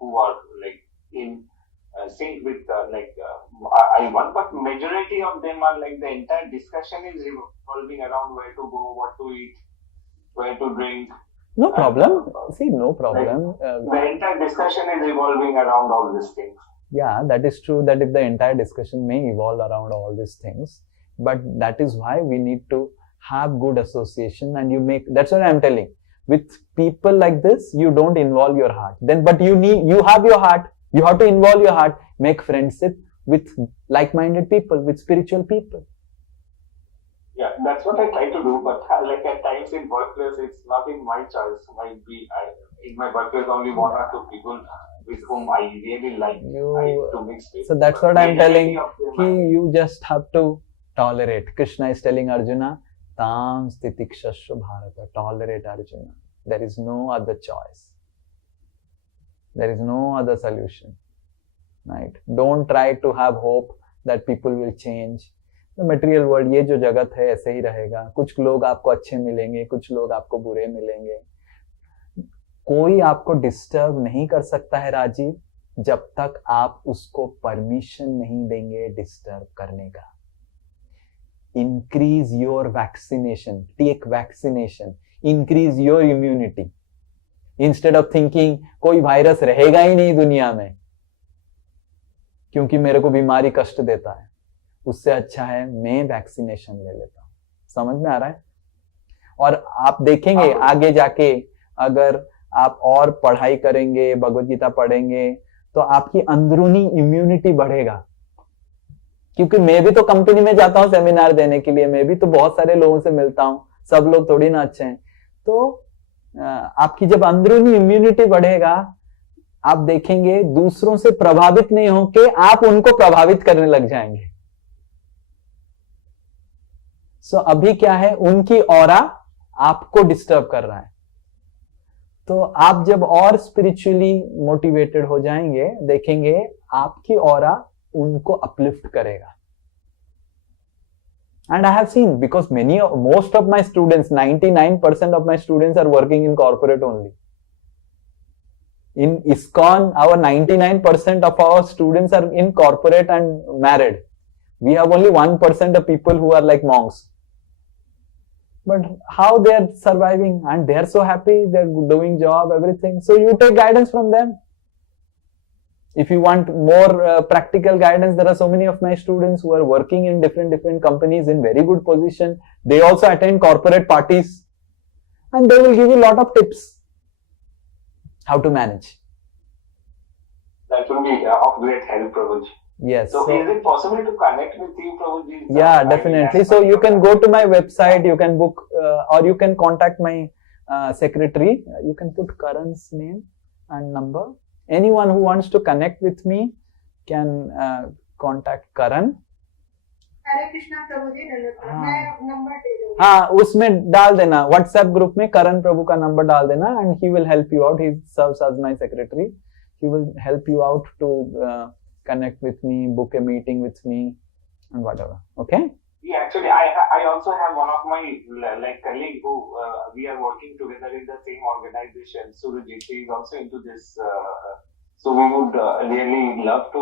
who are like in sync with I want, but majority of them are like the entire discussion is revolving around where to go, what to eat, where to drink. No problem. See, no problem. The entire discussion is revolving around all these things. Yeah, that is true, that if the entire discussion may evolve around all these things, but that is why we need to have good association, and you make, that's what I'm telling. With people like this, you don't involve your heart. Then, but you have your heart. You have to involve your heart. Make friendship with like-minded people, with spiritual people. Yeah, that's what I try to do. But like at times in workplace, it's not in my choice. Might be in my workplace only 1 or 2 people with whom I really like to mix with. So that's what I'm telling. You just have to tolerate. Krishna is telling Arjuna, Tam stitikshasva bharata, tolerate Arjuna. There is no other choice. There is no other solution. Right? Don't try to have hope that people will change. The material world, ये जो जगत है ऐसे ही रहेगा. कुछ लोग आपको अच्छे मिलेंगे, कुछ लोग आपको बुरे मिलेंगे. कोई आपको डिस्टर्ब नहीं कर सकता है राजीव, जब तक आप उसको परमिशन नहीं देंगे डिस्टर्ब करने का. increase your vaccination, take vaccination, increase your immunity. Instead of thinking कोई वायरस रहेगा ही नहीं दुनिया में क्योंकि मेरे को बीमारी कष्ट देता है, उससे अच्छा है मैं वैक्सीनेशन ले लेता हूं। समझ में आ रहा है? और आप देखेंगे आगे जाके अगर आप और पढ़ाई करेंगे, भगवत गीता पढ़ेंगे, तो आपकी अंदरूनी इम्यूनिटी बढ़ेगा। क्योंकि मैं भी तो कंपनी में जाता हूं सेमिनार देने के लिए, मैं भी तो बहुत सारे लोगों से मिलता हूं, सब लोग थोड़ी ना अच्छे हैं। तो आपकी जब अंदरूनी इम्यूनिटी बढ़ेगा, आप देखेंगे दूसरों से प्रभावित नहीं होके आप उनको प्रभावित करने लग जाएंगे। सो अभी क्या है, उनकी ऑरा आपको डिस्टर्ब कर रहा है। तो आप जब और स्पिरिचुअली मोटिवेटेड हो जाएंगे, देखेंगे आपकी ऑरा उनको अपलिफ्ट करेगा। And I have seen, because most of my students, 99% of my students are working in corporate only. In ISKCON, our 99% of our students are in corporate and married. We have only 1% of people who are like monks. But how they are surviving, and they are so happy, they are doing job, everything. So you take guidance from them. If you want more practical guidance, there are so many of my students who are working in different companies in very good position. They also attend corporate parties, and they will give you a lot of tips how to manage. That will be of great help, Prabhuji. Yes. So is it possible to connect with you, Prabhuji? Yeah, definitely. So you can go to my website, you can book, or you can contact my secretary. You can put Karan's name and number. Anyone who wants to connect with me can contact Karan. हरे कृष्णा प्रभु जी, मैं number दे दूंगी। हाँ, उसमें डाल देना, WhatsApp group में करण प्रभु का number डाल देना, and he will help you out. He serves as my secretary. He will help you out to connect with me, book a meeting with me, and whatever. Okay? Yeah, actually, I also have one of my colleague who we are working together in the same organization. Surajit, he is also into this. So we would really love to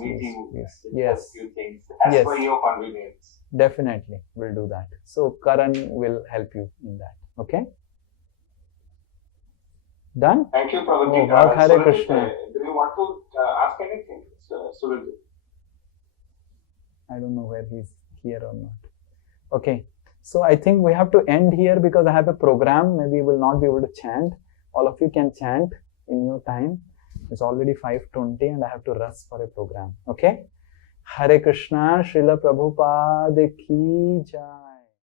meet you. Yes. Few things as per your convenience. Definitely, we'll do that. So Karan will help you in that. Okay? Done? Thank you, Prabhuji. Oh, Hare Krishna. Do you want to ask anything, Surajit? I don't know where he's here or not. Okay, so I think we have to end here because I have a program. Maybe we will not be able to chant. All of you can chant in your time. It's already 5:20 and I have to rush for a program. Okay? Hare Krishna, Srila Prabhupada ki jai.